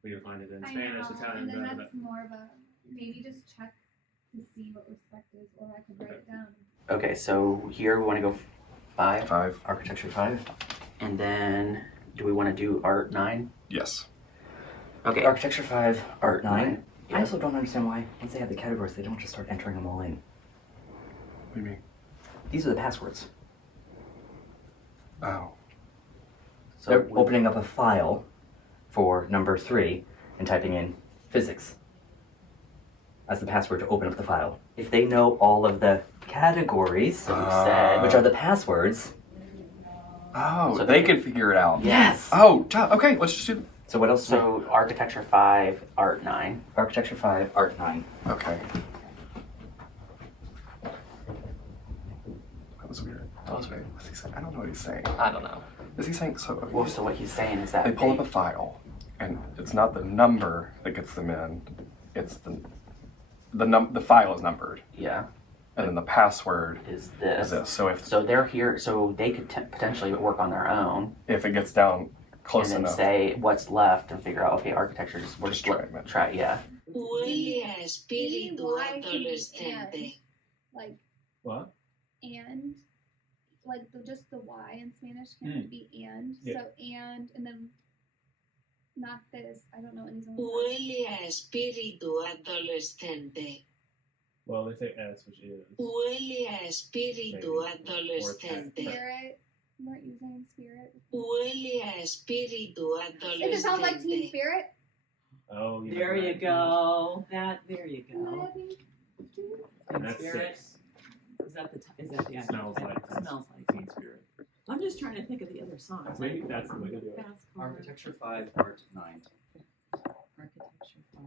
we need to find it in I Spanish, know, Italian, and then blah, blah, that's more of a maybe just check to see what respect is, or I could write it down. Okay, so here we want to go 5, 5. Architecture 5. and then do we want to do art 9? Yes. Okay. Architecture 5, art 9. Yeah. I also don't understand why, once they have the categories, they don't just start entering them all in. What do you mean? These are the passwords. Oh. So They're we- opening up a file for number 3 and typing in physics as the password to open up the file. If they know all of the categories, So we said. which are the passwords, Oh, So they they- could figure it out. yes! Oh, duh. Okay, let's just do. So what else? So architecture 5, art 9. Architecture 5, art 9. Okay. That was weird. That was weird. What's he saying? I don't know what he's saying. I don't know. Is he saying so? Well, so what he's saying is that They pull up a file, and it's not the number that gets them in. It's the file is numbered, yeah, and then the password is is this. this. So So they're here, so they could potentially work on their own if it gets down close and then enough, say what's left and figure out, okay, architecture, we're Just just try it. try, yeah. Huele a espíritu adolescente. Like What? and like just the Y in Spanish can be and. Yeah. So and then not this. I don't know any song. Huele a espíritu adolescente. Well, they say S, which is. Huele a espíritu Maybe. adolescente. Spirit. Weren't you saying spirit? Huele a espíritu If it sounds like Teen adolescente. Spirit. Oh, yeah. There you go. There you go. And that's Spirit. 6. Is that the actual Smells like. Smells like. Teen Spirit. I'm just trying to think of the other songs. Maybe that's the way to do it. Fast Car, Architecture 5, art 9. Architecture 5.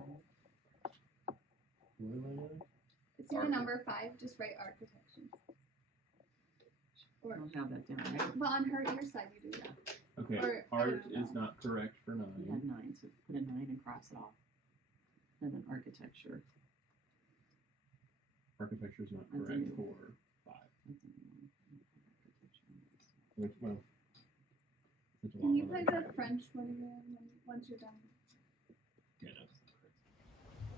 It's even number 5. Just write architecture. I don't have that down, right? Well, on your side you do that. Okay, Or- art I don't is not correct for 9. We had 9, so put a 9 and cross it off. And then architecture. Architecture is not That's a correct new- for 5. That's a new one. Which one? Such a Can long you one play that I the French one again once you're done? Yeah, no, it's not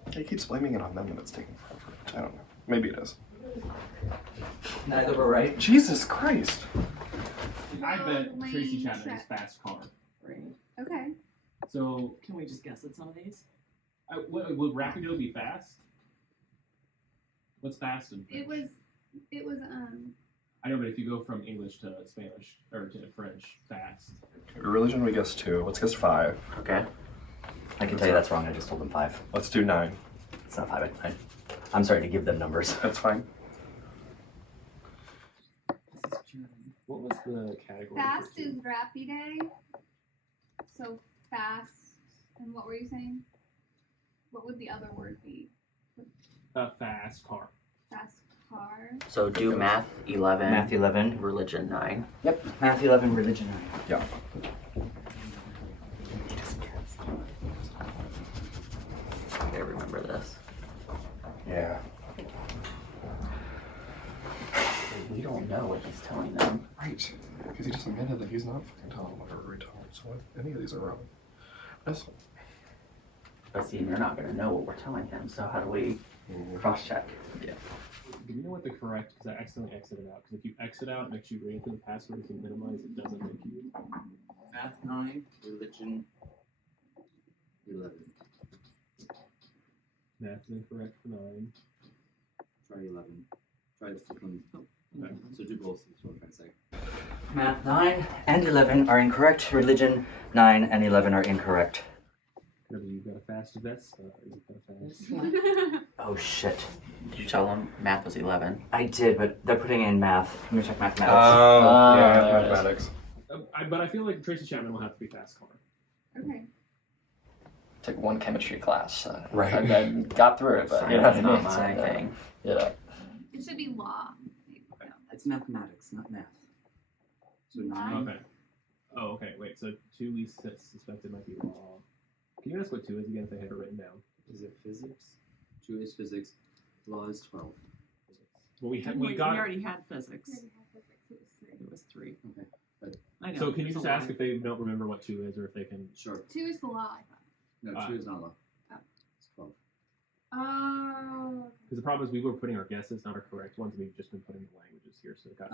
correct. He keeps blaming it on them and it's taking forever. I don't know. Maybe it is. Neither were right. Jesus Christ. I bet Lane Tracy Chapman is Trek. fast car. Right. Okay. So, Can we just guess at some of these? would Rapido be fast? What's fast in French? It was I know, but if you go from English to Spanish or to French, fast. Religion, we guess 2. Let's guess 5. Okay. I can tell you that's wrong. I just told them 5. Let's do 9. It's not 5. It's 9. I'm sorry to give them numbers. That's fine. This is German. What was the category? fast for is two? rapide. So fast. And what were you saying? What would the other word be? Fast car. Fast car. So do math 11. Math 11. Religion 9. Yep. Math 11, religion 9. Yeah. I remember this. Yeah. We don't know what he's telling them. Right. Because he just admitted that he's not fucking telling whatever we told him. So what, any of these are wrong. That's But see, you're not going to know what we're telling him, so how do we cross-check? Yeah. Do you know what the correct? Because I accidentally exited out. Because if you exit out, it makes you re-enter the password. If you minimize, it doesn't make you. Math 9, religion 11. Math is incorrect for 9. Try 11. Try the flip one. Okay. So do both, is what I'm trying to say. Math 9 and 11 are incorrect. Religion 9 and 11 are incorrect. Kirby, you got a fast vest? You got a fast. Oh shit. Did you tell them math was 11? I did, but they're putting in math. Let me check mathematics. Yeah, there it is. mathematics. But I feel like Tracy Chapman will have to be fast car. Okay. Took one chemistry class. Right. I got through it, but Science is not my thing. Yeah. It should be law. It's mathematics, not math. So 9. Okay. Oh, okay. Wait. So 2 we suspected might be law. Can you ask what 2 is again if they have it written down? Is it physics? 2 is physics. Law is 12. Well, we We got. already had physics. We already had physics. It was 3. It was 3. Okay. But I know. So can you it's just a ask lot. if they don't remember what 2 is, or if they can? sure. 2 is the law, I thought. No, 2 is not law. Oh. It's 12. Oh. Because the problem is we were putting our guesses, not our correct ones. We've just been putting the languages here, so it got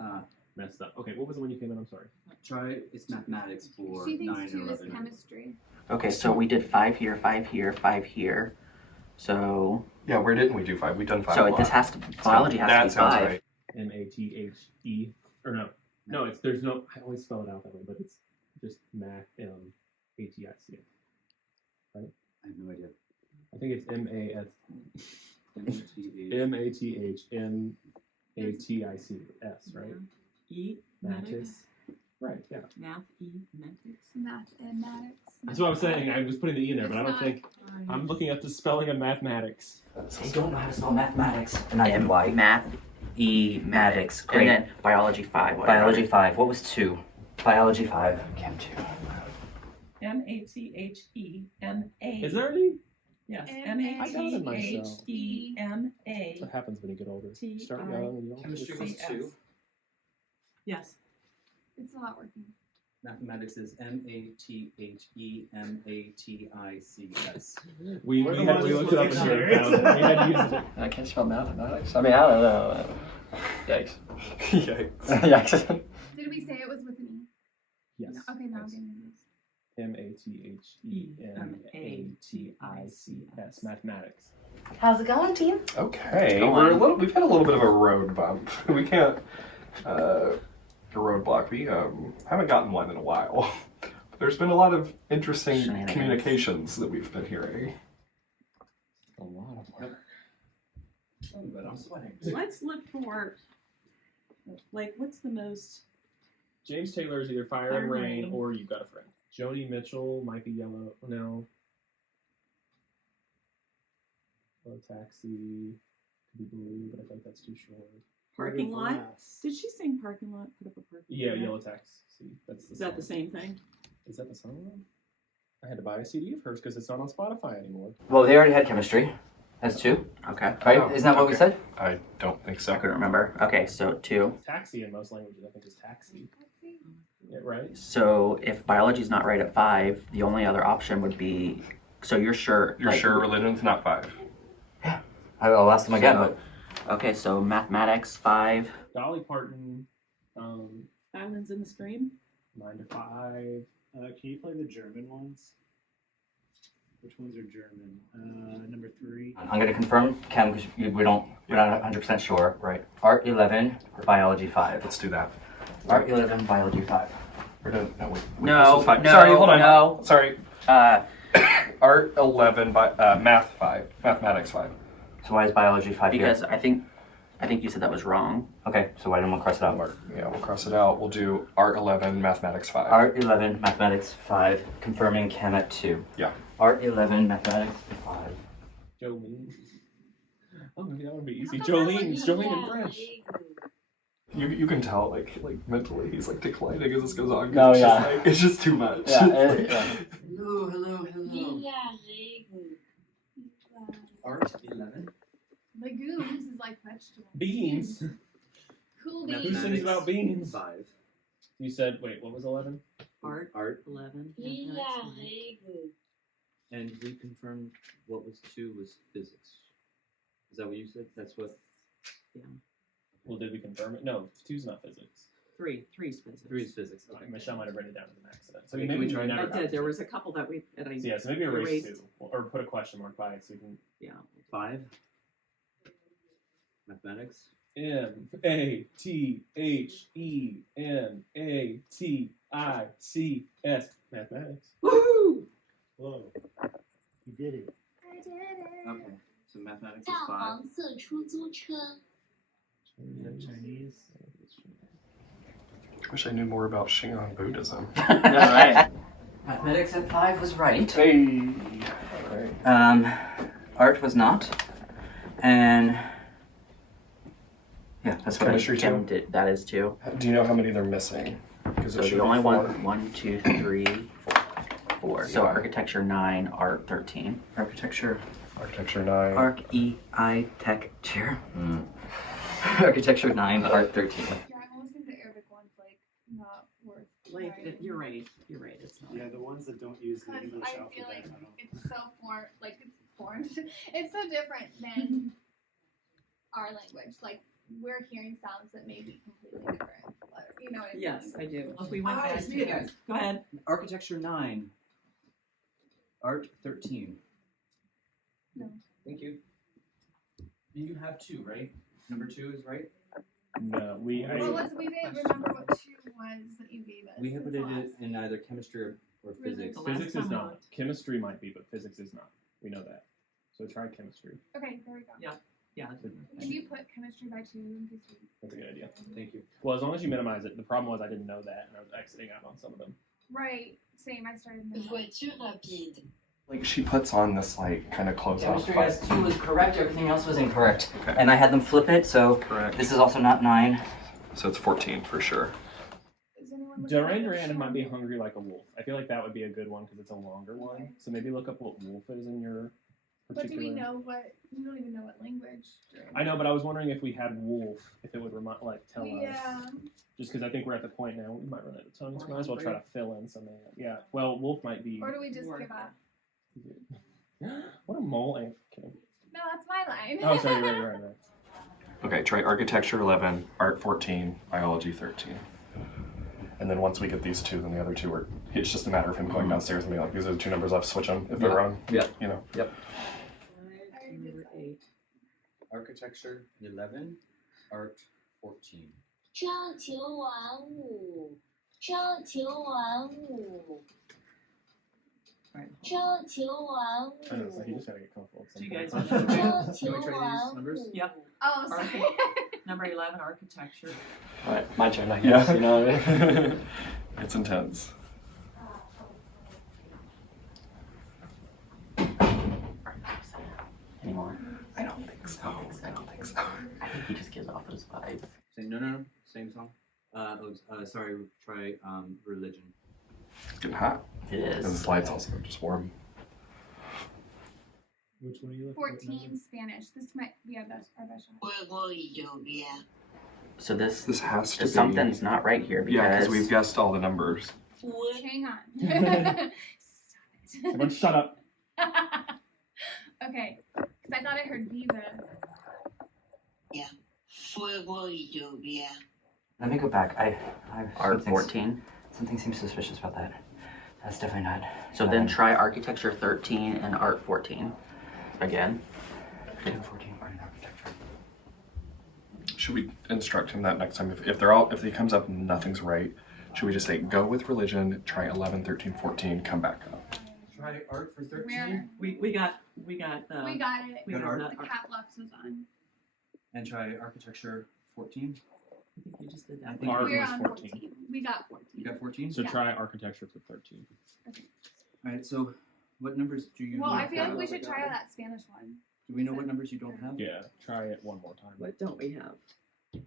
messed up. Okay, what was the one you came in? I'm sorry. Try, it's mathematics for She 9 thinks and 2 is 11. chemistry. Okay, so we did 5 here, 5 here, 5 here. So. Yeah, where didn't we do 5? We've done 5 a So lot. this has to biology has to That be sounds 5. right. MATHE or no, it's there's no. I always spell it out that way, but it's just math ATIC. Right? I have no idea. I think it's MATHMATHMATICS, right? Mathematics. Right, yeah. Mathematics. That's what I'm saying. I was putting the E in there, but I don't think. I'm looking at the spelling of mathematics. They don't know how to spell mathematics. And I M why. math E Matics. and Great. then biology 5. Whatever. Biology 5. What was 2? Biology 5. Chem 2. MATHEMA. Is there any? Yes. I doubted myself. MATHEMA. What happens when you get older? Start young and you don't. Chemistry was 2. Yes. It's not working. Mathematics is MATHEMATICS. We had to look it up and we had to use it. I can't spell mathematics. I mean, I don't know. Yikes. Yikes. Yikes. did we say it was with an E? Yes. No, okay, now I'm getting this. Mathematics. Mathematics. How's it going, team? Okay, Go we've had a little bit of a road bump. We can't a roadblock. We haven't gotten one in a while. But there's been a lot of interesting communications that we've been hearing. A lot of work. But I'm sweating. Let's look for, like, what's the most. James Taylor is either Fire and Rain or You've Got a Friend. Joni Mitchell might be Yellow. No. Yellow Taxi. Could be Blue, but I think that's too short. Parking lot? Did she sing Parking Lot? Put up a parking Yeah, lot? Yellow Taxi. That's the Is that song. the same thing? Is that the song? I had to buy a CD of hers because it's not on Spotify anymore. Well, they already had chemistry. That's 2. Okay. Right? Oh, Isn't that what we okay. said? I don't think so. I couldn't remember. Okay, so 2. Taxi in most languages, I think, is taxi. Yeah, right? So if biology's not right at 5, the only other option would be. So you're sure? You're sure religion's not 5? I'll ask them again, but. Okay, so mathematics 5. Dolly Parton, Islands in the Stream? 9 to 5. Can you play the German ones? Which ones are German? Number 3. I'm going to confirm, Chem, because we're not 100% sure. Right. Art 11, Biology 5. Let's do that. Art 11, Biology 5. We're done. No, wait. No, this is 5. no, Sorry, hold on. no. Sorry. Art 11, math 5, mathematics 5. So why is Biology 5 Because here? I think you said that was wrong. Okay, so why didn't we cross it out? Yeah, we'll cross it out. We'll do Art 11, mathematics 5. Art 11, Mathematics 5, confirming Chem at 2. Yeah. Art 11, Mathematics 5. Jolene. Oh, maybe that would be easy. Jolene in French. You can tell like mentally he's like declining as this goes on. No, it's yeah. just, like, it's just too much. Yeah, Hello. Art 11. Legumes is like vegetables. Beans. Cool Who beans. sings about beans? 5. You said, wait, what was 11? Art 11. And we confirmed what was 2 was physics. Is that what you said? That's what. Yeah. Well, did we confirm it? No, 2's not physics. 3's physics. 3 is physics. Okay, Michelle might have written it down as an accident. So Okay, maybe can we try never I got did. There to was a couple that I So yeah, so maybe erase erased. 2. Or put a question mark by it so you can. Yeah. 5. Mathematics. MATHEMATICS. Mathematics. Woohoo! Whoa. You did it. I did it. Okay. So mathematics is 大 5. 黄色出租车。 Chinese. Wish I knew more about Shingon Buddhism. Right. Mathematics at 5 was right. Hey. Alright. Art was not. And. Yeah, that's what Chemistry Chem 2. did. That is 2. Do you know how many they're missing? Because So the only one, 1, 2, 3, 4. So Yeah. architecture 9, art 13. Architecture. Architecture 9. Architecture. Architecture 9, Art 13. Yeah, I almost think the Arabic one's like not worth. Like, trying. you're right. You're right. It's not. Yeah, the ones that don't use the Because English I alphabet. feel like I don't. it's so formed. It's so different than our language. Like we're hearing sounds that may be completely different. You know what I mean? Yes, I do. If we went Hi, back it's me again. Go ahead. Architecture 9. Art 13. No. Thank you. And you have 2, right? Number 2 is right? No, we we didn't remember what 2 was that you gave us. We have put in it class. in either chemistry or physics. The last Physics time is we not. looked. Chemistry might be, but physics is not. We know that. So try chemistry. Okay, there we go. Yeah. Yeah. Can you put chemistry by 2 in case we? That's a good idea. Thank you. Well, as long as you minimize it. The problem was I didn't know that, and I was exiting out on some of them. Right. Same. I started. in the- Voiture rapide. Like she puts on this like kind of close off. Chemistry as 2 was correct, everything else was incorrect. Okay. And I had them flip it, so Correct. this is also not 9. So it's 14 for sure. Is anyone looking Duran at the Duran might be show? hungry like a wolf. I feel like that would be a good one because it's a longer one. So maybe look up what wolf is in your But do particular. we know what? We don't even know what language. Duran I know, but I was wondering if we had wolf, if it would tell us. Yeah. Just because I think we're at the point now, we might run out of tongues. Might as well try to fill in some. Yeah. Well, wolf might be. Or do we just give up? What a mole ant. Kidding. No, that's my line. Oh, sorry. You're right. Okay, try architecture 11, art 14, biology 13. And then once we get these two, then the other two are. It's just a matter of him going downstairs and being like, "These are the two numbers. I've switch them if they're wrong." Yeah. You know. Yep. Number 8. Architecture 11, art 14. 朝九晚五，朝九晚五，朝九晚 I know, so he 五， just gotta get comfortable. at some Do you point. guys want to朝 Can 九 we try 晚 these numbers? 五。 Yep. Oh, sorry. Number 11, architecture. All right, my turn. I guess. Yeah. You know what I mean? It's intense. Anymore? I don't think so. I don't think so. I think he just gives off those vibes. No. Same song. Sorry, try religion. It's getting hot. It is. And the slide's also just warm. Which one are you looking 14 Spanish. This might be our best shot. Fuego y lluvia. So this has to be something's not right here because Yeah, because we've guessed all the numbers. Hang on. Everyone shut up. Okay, because I thought I heard Viva. Fuego y lluvia. Let me go back. art 14. Something seems suspicious about that. That's definitely not. So then try architecture 13 and art 14. Again. 14, art and architecture. Should we instruct him that next time? If he comes up and nothing's right, should we just say go with religion, try 11, 13, 14, come back up? Try art for 13. Where? We got the. We got it. We Good got art. the The cat locks was on. And try architecture 14. I think you just did I that. think Art We're was on 14. 14. We got 14. You got 14? So Yeah. try architecture for 13. Alright, so what numbers do you Well, I not feel like have? we should try that Spanish one. Do we know what numbers you don't have? Yeah, try it one more time. What don't we have?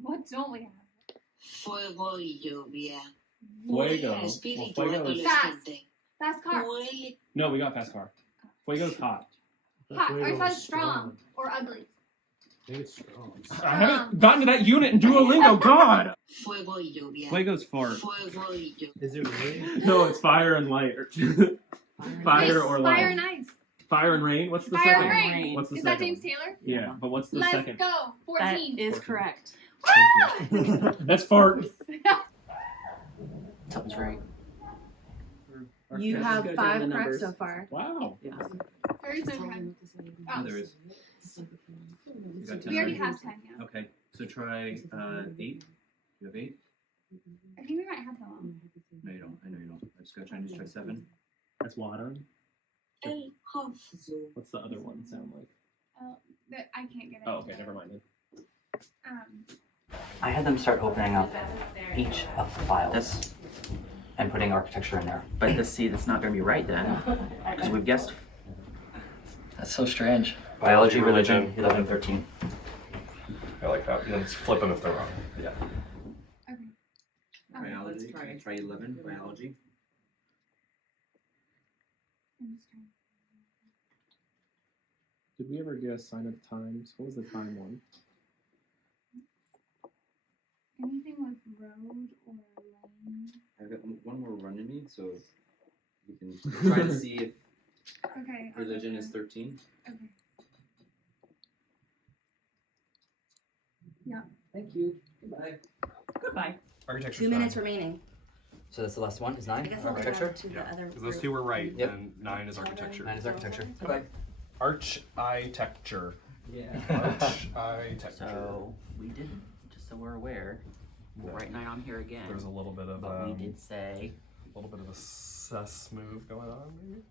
What don't we have? Fuego y lluvia. Fuego. Muere espíritu Well, fuego is- adolescente. Fast car. Huele No, we got fast car. Fuego's hot. Hot. I thought strong or ugly. I think it's strong. I haven't gotten to that unit in Duolingo. God. fuego y lluvia. Fuego's fart. Fuego y lluvia. Is it really? No, it's fire and light. Fire or light. Fire and ice. Fire and rain. What's the Fire second? and rain. What's the Is second? that James Taylor? Yeah, but what's the Let's second? go. 14. That is correct. That's fart. Something's right. You Architecture's have good, 5 doing the correct numbers. so far. Wow. Yeah. There is no 10. Oh, there is. You got 10 We already already? have 10, yeah. Okay, so try 8. You have 8? I think we might have them all. No, you don't. I know you don't. I just got trying to try 7. That's water. El hafizu. What's the other one sound like? Oh, that I can't get it. Oh, okay, never mind then. I had them start opening up each of the files That's and putting architecture in there. but that's not gonna be right then. Because we've guessed. That's so strange. Biology, religion, 11, 13. I like that. And then it's flipping if they're wrong. Yeah. Okay. Biology. let's Try 11. Biology. I'm just trying. Did we ever guess sign of the times? What was the time one? Anything with road or lane. I've got one more run in me, so we can try to see if Okay. religion is 13. Okay. Thank you. Goodbye. Goodbye. Architecture. 2 minutes remaining. So that's the last one, is 9? I guess I'll go Architecture? back to the other. Because those two were right, Yep. and 9 is architecture. 9 is architecture. Goodbye. Architecture. Yeah. Architecture. So we did, just so we're aware, we'll write 9 on here again. There's a little bit of But we did say a little bit of a sus move going on, maybe.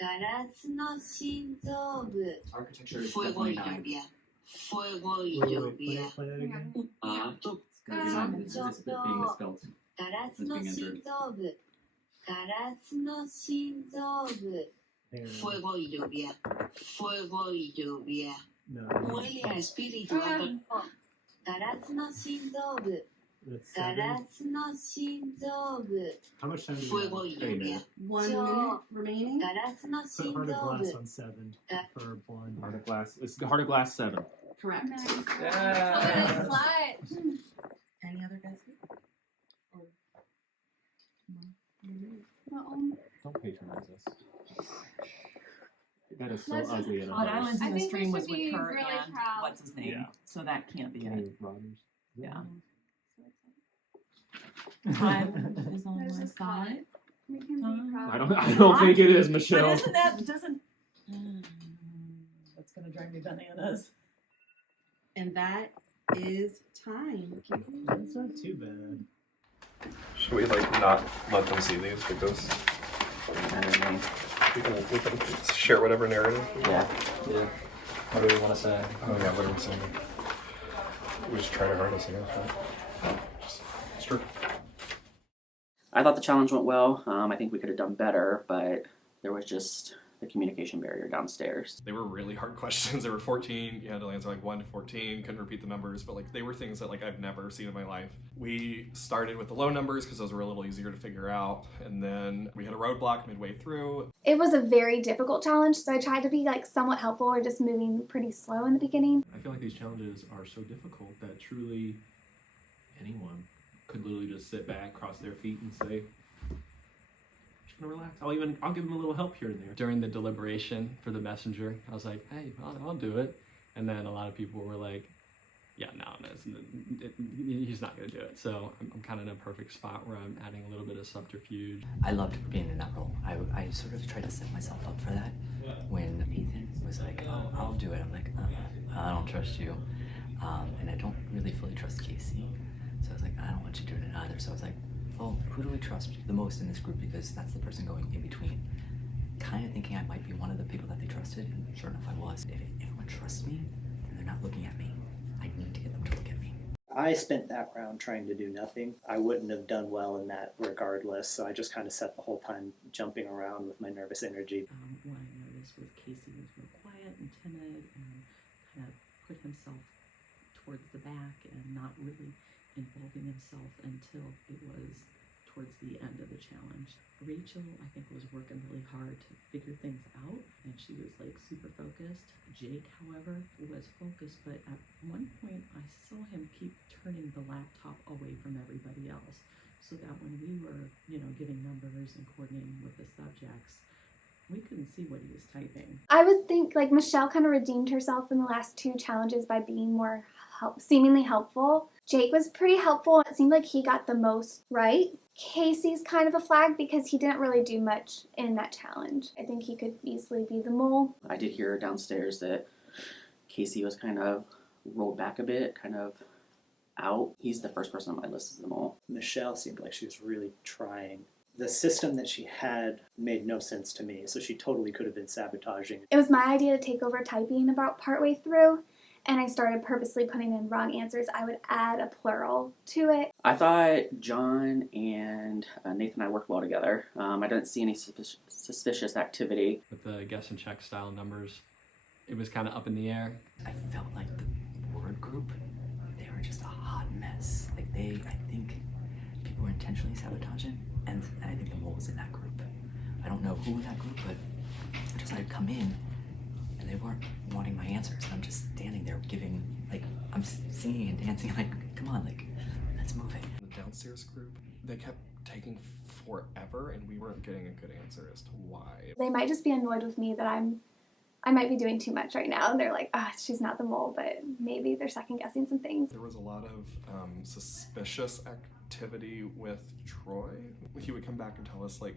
ガラスの心臓部。 Architecture is Fuego definitely y 9. lluvia. Fuego y Wait, lluvia. play that again. It's gonna be 9. It's just being misspelled. ガラスの心臓部。ガラスの心臓部。 Hang on. Fuego y lluvia. Fuego y lluvia. No, Huele a espíritu adolescente. ガラスの心臓部。 that's ガ 7. ラスの心臓部。 How much time do we Fuego have? y lluvia. 1 minute remaining. ガラスの Put 心 heart of 臓 glass 部。 on 7 for blonde. Heart of glass. It's the heart of glass 7. Correct. Nice. Yeah. Oh, that's clutch. Any other guesses? Or No. Don't patronize us. That is so Let's just ugly in a Hot verse. Islands I in the think we Stream was should with be her really and proud. what's his name? Yeah. So that can't be it. Kenny Rogers. Yeah. Time is on There's my this side. We can be proud. I don't think it is, But Michelle. isn't that doesn't? That's gonna drive me bananas. And that is time. That's not too bad. Should we like not let them see these because I don't know. we can share whatever narrative? Yeah. Yeah. What do we want to say? Oh yeah, what are we saying? We just try our hardest, I guess, right? It's true. I thought the challenge went well. I think we could have done better, but there was just the communication barrier downstairs. They were really hard questions. There were 14. You had to answer like 1 to 14. Couldn't repeat the numbers, but like they were things that like I've never seen in my life. We started with the low numbers because those were a little easier to figure out, and then we had a roadblock midway through. It was a very difficult challenge, so I tried to be like somewhat helpful or just moving pretty slow in the beginning. I feel like these challenges are so difficult that truly anyone could literally just sit back, cross their feet, and say, "I'm just gonna relax." I'll give them a little help here and there. During the deliberation for the messenger, I was like, hey, I'll do it. And then a lot of people were like, yeah, no, he's not going to do it. So I'm kind of in a perfect spot where I'm adding a little bit of subterfuge. I loved being in that role. I sort of tried to set myself up for that. When Ethan was like, oh, I'll do it, I'm like, I don't trust you. And I don't really fully trust Casey. So I was like, I don't want you doing it either. So I was like, well, who do we trust the most in this group? Because that's the person going in between. Kind of thinking I might be one of the people that they trusted, and sure enough I was. If everyone trusts me, then they're not looking at me. I need to get them to look at me. I spent that round trying to do nothing. I wouldn't have done well in that regardless, so I just kind of sat the whole time jumping around with my nervous energy. What I noticed was Casey was real quiet and timid and kind of put himself towards the back and not really involving himself until it was towards the end of the challenge. Rachel, I think, was working really hard to figure things out, and she was like super focused. Jake, however, was focused, but at one point I saw him keep turning the laptop away from everybody else, so that when we were, giving numbers and coordinating with the subjects, we couldn't see what he was typing. I would think like Michelle kind of redeemed herself in the last two challenges by being more seemingly helpful. Jake was pretty helpful. It seemed like he got the most right. Casey's kind of a flag because he didn't really do much in that challenge. I think he could easily be the mole. I did hear downstairs that Casey was kind of rolled back a bit, kind of out. He's the first person on my list as the mole. Michelle seemed like she was really trying. The system that she had made no sense to me, so she totally could have been sabotaging. It was my idea to take over typing about partway through, and I started purposely putting in wrong answers. I would add a plural to it. I thought John and Nathan and I worked well together. I didn't see any suspicious activity. With the guess and check style numbers, it was kind of up in the air. I felt like the word group, they were just a hot mess. Like I think people were intentionally sabotaging, and I think the mole was in that group. I don't know who in that group, but just I'd come in and they weren't wanting my answers. I'm just standing there giving, like, I'm singing and dancing, like, come on, like, let's move it. The downstairs group, they kept taking forever, and we weren't getting a good answer as to why. They might just be annoyed with me that I might be doing too much right now, and they're like, she's not the mole, but maybe they're second guessing some things. There was a lot of suspicious activity with Troy. He would come back and tell us like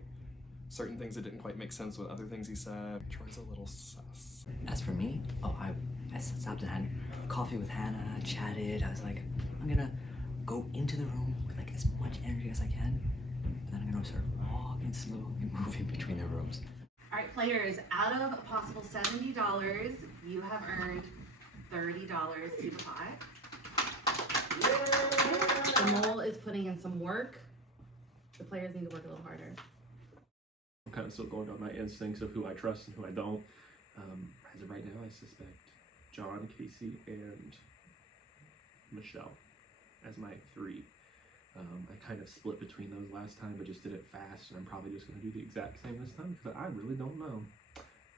certain things that didn't quite make sense with other things he said. Troy's a little sus. As for me, I stopped and had coffee with Hannah, chatted. I was like, I'm gonna go into the room with like as much energy as I can, and then I'm gonna start walking slowly, moving between the rooms. All right, players, out of a possible $70, you have earned $30 to the pot. The mole is putting in some work. The players need to work a little harder. I'm kind of still going on my instincts of who I trust and who I don't. As of right now, I suspect John, Casey, and Michelle as my three. I kind of split between those last time, but just did it fast, and I'm probably just going to do the exact same this time because I really don't know.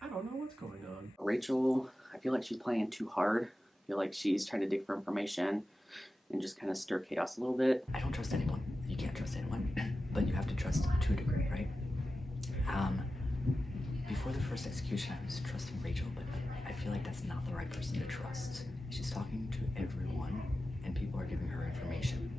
I don't know what's going on. Rachel, I feel like she's playing too hard. I feel like she's trying to dig for information and just kind of stir chaos a little bit. I don't trust anyone. You can't trust anyone, but you have to trust to a degree, right? Before the first execution, I was trusting Rachel, but I feel like that's not the right person to trust. She's talking to everyone, and people are giving her information.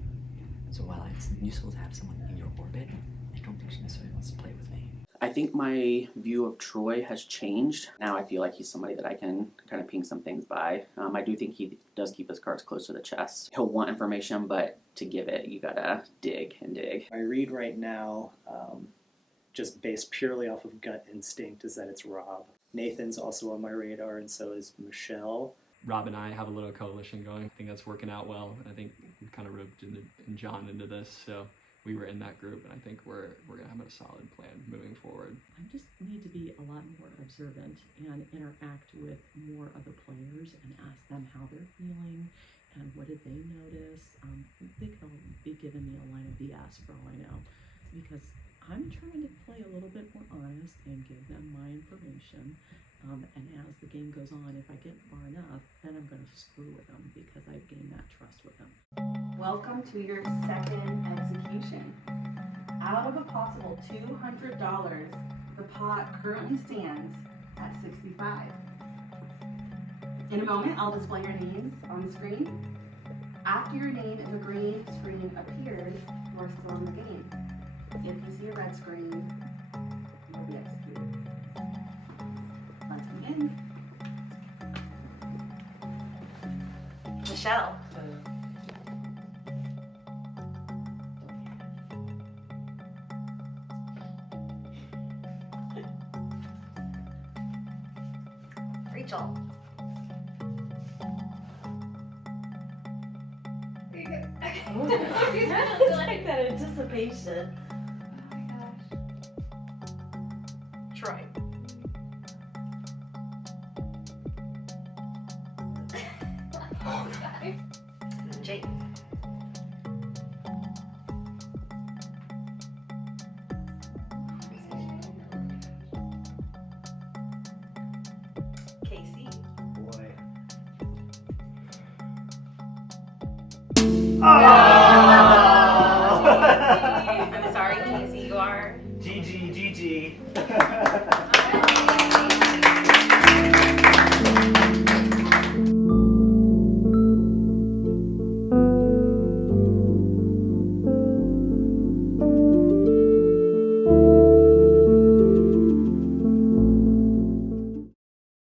So while it's useful to have someone in your orbit, I don't think she necessarily wants to play with me. I think my view of Troy has changed. Now I feel like he's somebody that I can kind of ping some things by. I do think he does keep his cards close to the chest. He'll want information, but to give it, you gotta dig and dig. My read right now, just based purely off of gut instinct, is that it's Rob. Nathan's also on my radar, and so is Michelle. Rob and I have a little coalition going. I think that's working out well. I think we kind of roped John into this, so we were in that group, and I think we're gonna have a solid plan moving forward. I just need to be a lot more observant and interact with more of the players and ask them how they're feeling and what did they notice. They could all be giving me a line of BS for all I know, because I'm trying to play a little bit more honest and give them my information. And as the game goes on, if I get far enough, then I'm going to screw with them because I've gained that trust with them. Welcome to your second execution. Out of a possible $200, the pot currently stands at $65. In a moment, I'll display your names on the screen. After your name in the green screen appears, you are still in the game. If you see a red screen, you'll be executed. Let's begin. Michelle. Rachel. I like that anticipation. Troy. Jake. Casey. Boy. Oh!